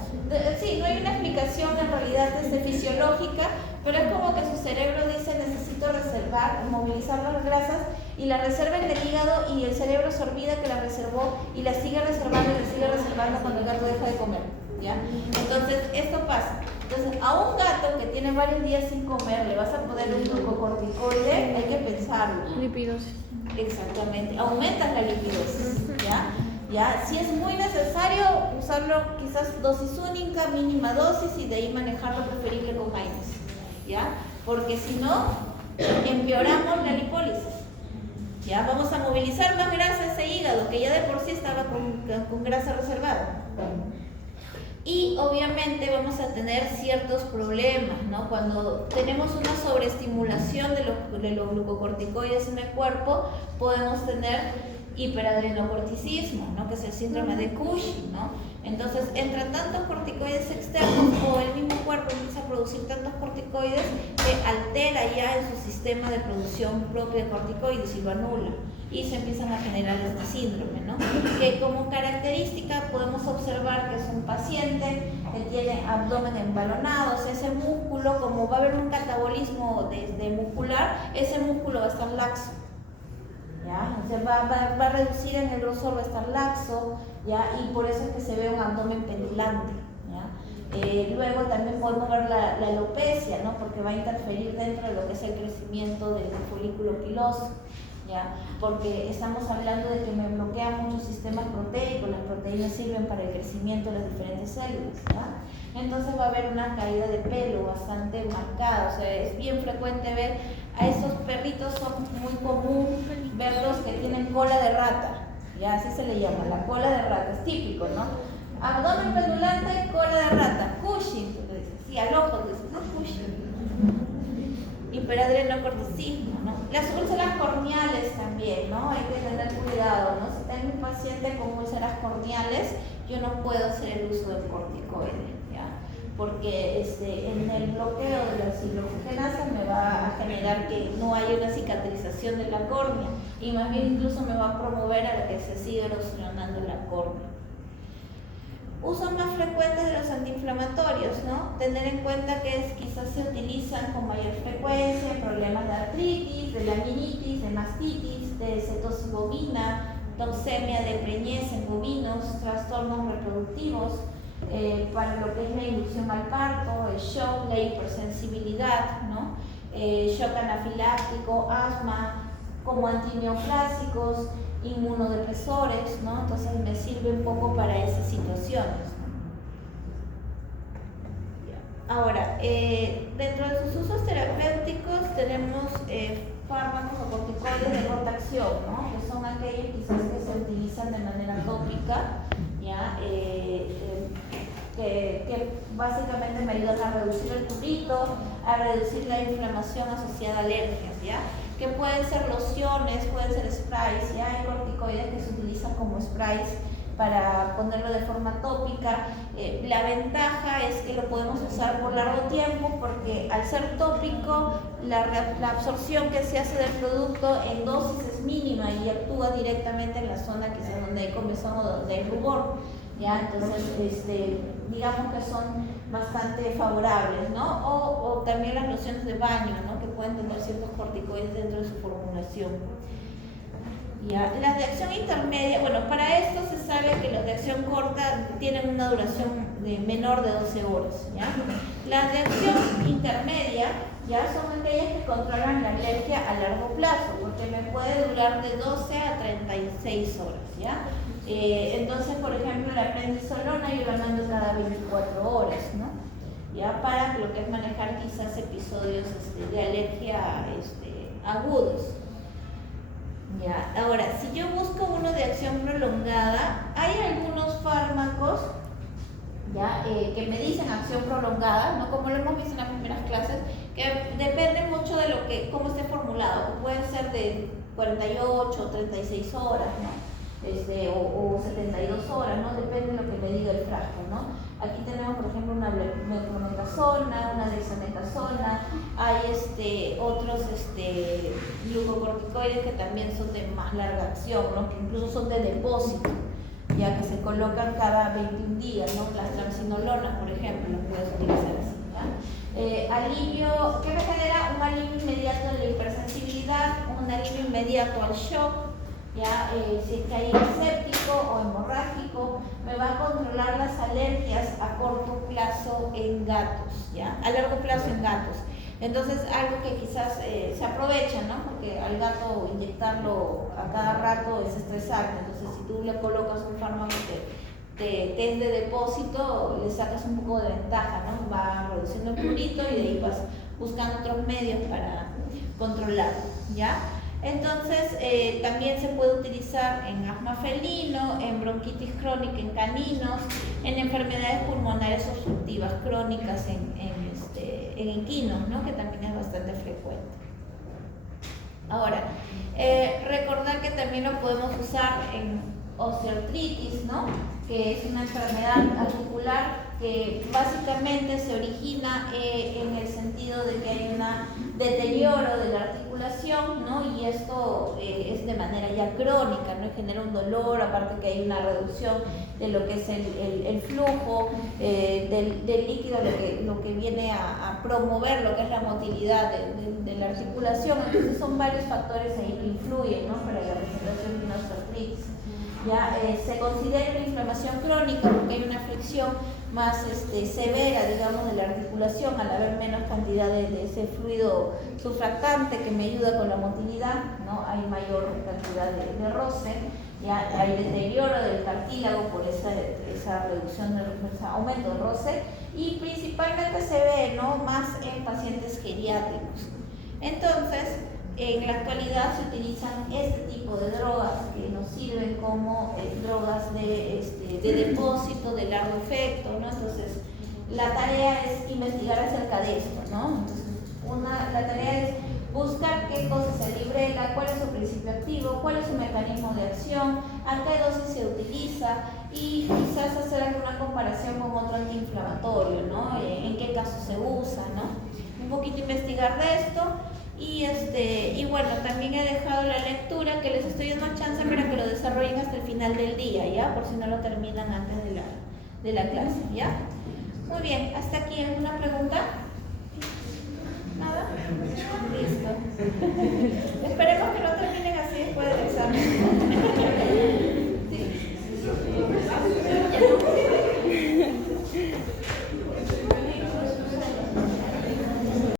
Sí, no hay una explicación en realidad fisiológica, pero es como que su cerebro dice necesito reservar, movilizar las grasas y la reserva en el hígado y el cerebro se olvida que la reservó y la sigue reservando cuando el gato deja de comer, ¿ya? Entonces, esto pasa. Entonces, a un gato que tiene varios días sin comer, ¿le vas a poner un glucocorticoide? Hay que pensarlo. Lipidosis. Exactamente, aumentas la lipidosis, ¿ya? ¿Ya? Si es muy necesario usarlo, quizás dosis única, mínima dosis y de ahí manejarlo preferible con AINES, ¿ya? Porque si no, empeoramos la lipólisis, ¿ya? Vamos a movilizar más grasa ese hígado que ya de por sí estaba con grasa reservada. Y obviamente vamos a tener ciertos problemas, ¿no? Cuando tenemos una sobreestimulación de los glucocorticoides en el cuerpo, podemos tener hiperadrenocorticismo, ¿no? Que es el síndrome de Cushing, ¿no? Entonces, entran tantos corticoides externos o el mismo cuerpo empieza a producir tantos corticoides que altera ya en su sistema de producción propia de corticoides y lo anula. Y se empiezan a generar este síndrome, ¿no? Que como característica podemos observar que es un paciente que tiene abdomen embalonado, o sea, ese músculo, como va a haber un catabolismo de muscular, ese músculo va a estar laxo, ¿ya? Entonces va a reducir en el grosor, va a estar laxo, ¿ya? Y por eso es que se ve un abdomen pendulante, ¿ya? Luego también podemos ver la alopecia, ¿no? Porque va a interferir dentro de lo que es el crecimiento del folículo piloso, ¿ya? Porque estamos hablando de que me bloquean muchos sistemas proteicos, las proteínas sirven para el crecimiento de las diferentes células, ¿ya? Entonces va a haber una caída de pelo bastante marcada, o sea, es bien frecuente ver a estos perritos, son muy común verlos que tienen cola de rata, ya así se le llama, la cola de rata, es típico, ¿no? Abdomen pendulante, cola de rata, Cushing, sí, al ojo, no Cushing. Hiperadrenocorticismo, ¿no? Las úlceras corneales también, ¿no? Hay que tener cuidado, ¿no? Si tengo un paciente con úlceras corneales, yo no puedo hacer el uso del corticoide, ¿ya? Porque en el bloqueo de la siloxagenasa me va a generar que no haya una cicatrización de la córnea y más bien incluso me va a promover a que se siga erosionando la córnea. Usos más frecuentes de los antiinflamatorios, ¿no? Tener en cuenta que quizás se utilizan con mayor frecuencia en problemas de artritis, de laminitis, de mastitis, de cetosis bovina, toxemia de preñez en bovinos, trastornos reproductivos, para lo que es la inducción al parto, el shock, la hipersensibilidad, ¿no? Shock anafiláctico, asma, como antineoplásicos, inmunodepresores, ¿no? Entonces me sirve un poco para esas situaciones, ¿no? Ahora, dentro de sus usos terapéuticos tenemos fármacos o corticoides de corta acción, ¿no? Que son aquellos quizás que se utilizan de manera tópica, ¿ya? Que básicamente me ayudan a reducir el prurito, a reducir la inflamación asociada a alergias, ¿ya? Que pueden ser lociones, pueden ser sprays, ¿ya? Hay corticoides que se utilizan como sprays para ponerlo de forma tópica. La ventaja es que lo podemos usar por largo tiempo porque al ser tópico la absorción que se hace del producto en dosis es mínima y actúa directamente en la zona quizás donde hay comezón o donde hay rubor, ¿ya? Entonces digamos que son bastante favorables, ¿no? O también las lociones de baño, ¿no? Que pueden tener ciertos corticoides dentro de su formulación. ¿Ya? Las de acción intermedia, bueno, para esto se sabe que las de acción corta tienen una duración menor de 12 horas, ¿ya? Las de acción intermedia ya son aquellas que controlan la alergia a largo plazo, porque me puede durar de 12 a 36 horas, ¿ya? Entonces, por ejemplo, la prednisolona yo la mando cada 24 horas, ¿no? Ya para lo que es manejar quizás episodios de alergia agudos. Ya. Ahora, si yo busco uno de acción prolongada, hay algunos fármacos ¿ya? Que me dicen acción prolongada, ¿no? Como lo hemos visto en las primeras clases, que depende mucho de cómo esté formulado, que puede ser de 48 o 36 horas, ¿no? O 72 horas, ¿no? Depende de lo que me diga el frasco, ¿no? Aquí tenemos, por ejemplo, una metronidazona, una dexametasona, hay otros glucocorticoides que también son de más larga acción, ¿no? Que incluso son de depósito, ya que se colocan cada 21 días, ¿no? Las transinolonas, por ejemplo, las puedes utilizar así, ¿ya? Alivio, ¿qué me genera? Un alivio inmediato a la hipersensibilidad, un alivio inmediato al shock, ¿ya? Si es que hay séptico o hemorrágico, me va a controlar las alergias a corto plazo en gatos, ¿ya? A largo plazo en gatos. Entonces, algo que quizás se aprovecha, ¿no? Porque al gato inyectarlo a cada rato es estresante. Entonces, si tú le colocas un fármaco que es de depósito, le sacas un poco de ventaja, ¿no? Va reduciendo el prurito y de ahí vas buscando otros medios para controlarlo, ¿ya? Entonces, también se puede utilizar en asma felino, en bronquitis crónica en caninos, en enfermedades pulmonares obstructivas crónicas en equinos, ¿no? Que también es bastante frecuente. Ahora, recordar que también lo podemos usar en osteoartritis, ¿no? Que es una enfermedad articular que básicamente se origina en el sentido de que hay un deterioro de la articulación, ¿no? Y esto es de manera ya crónica, ¿no? Y genera un dolor, aparte que hay una reducción de lo que es el flujo del líquido, lo que viene a promover lo que es la motilidad de la articulación. Entonces son varios factores ahí que influyen, ¿no? Para la presentación de una osteoartritis. Ya se considera una inflamación crónica porque hay una afección más severa, digamos, de la articulación al haber menos cantidad de ese fluido surfactante que me ayuda con la motilidad, ¿no? Hay mayor cantidad de roce, ya hay deterioro del cartílago por esa reducción, ese aumento del roce, y principalmente se ve, ¿no? Más en pacientes geriátricos. Entonces, en la actualidad se utilizan este tipo de drogas que nos sirven como drogas de depósito de largo efecto, ¿no? Entonces, la tarea es investigar acerca de esto, ¿no? Entonces, la tarea es buscar qué cosa se librela, cuál es su principio activo, cuál es su mecanismo de acción, a qué dosis se utiliza y quizás hacer alguna comparación con otro antiinflamatorio, ¿no? En qué caso se usa, ¿no? Un poquito investigar de esto. Y bueno, también he dejado la lectura que les estoy dando chance para que lo desarrollen hasta el final del día, ¿ya? Por si no lo terminan antes de la clase, ¿ya? Muy bien, ¿hasta aquí alguna pregunta? ¿Nada? Listo. Esperemos que lo terminen así después del examen.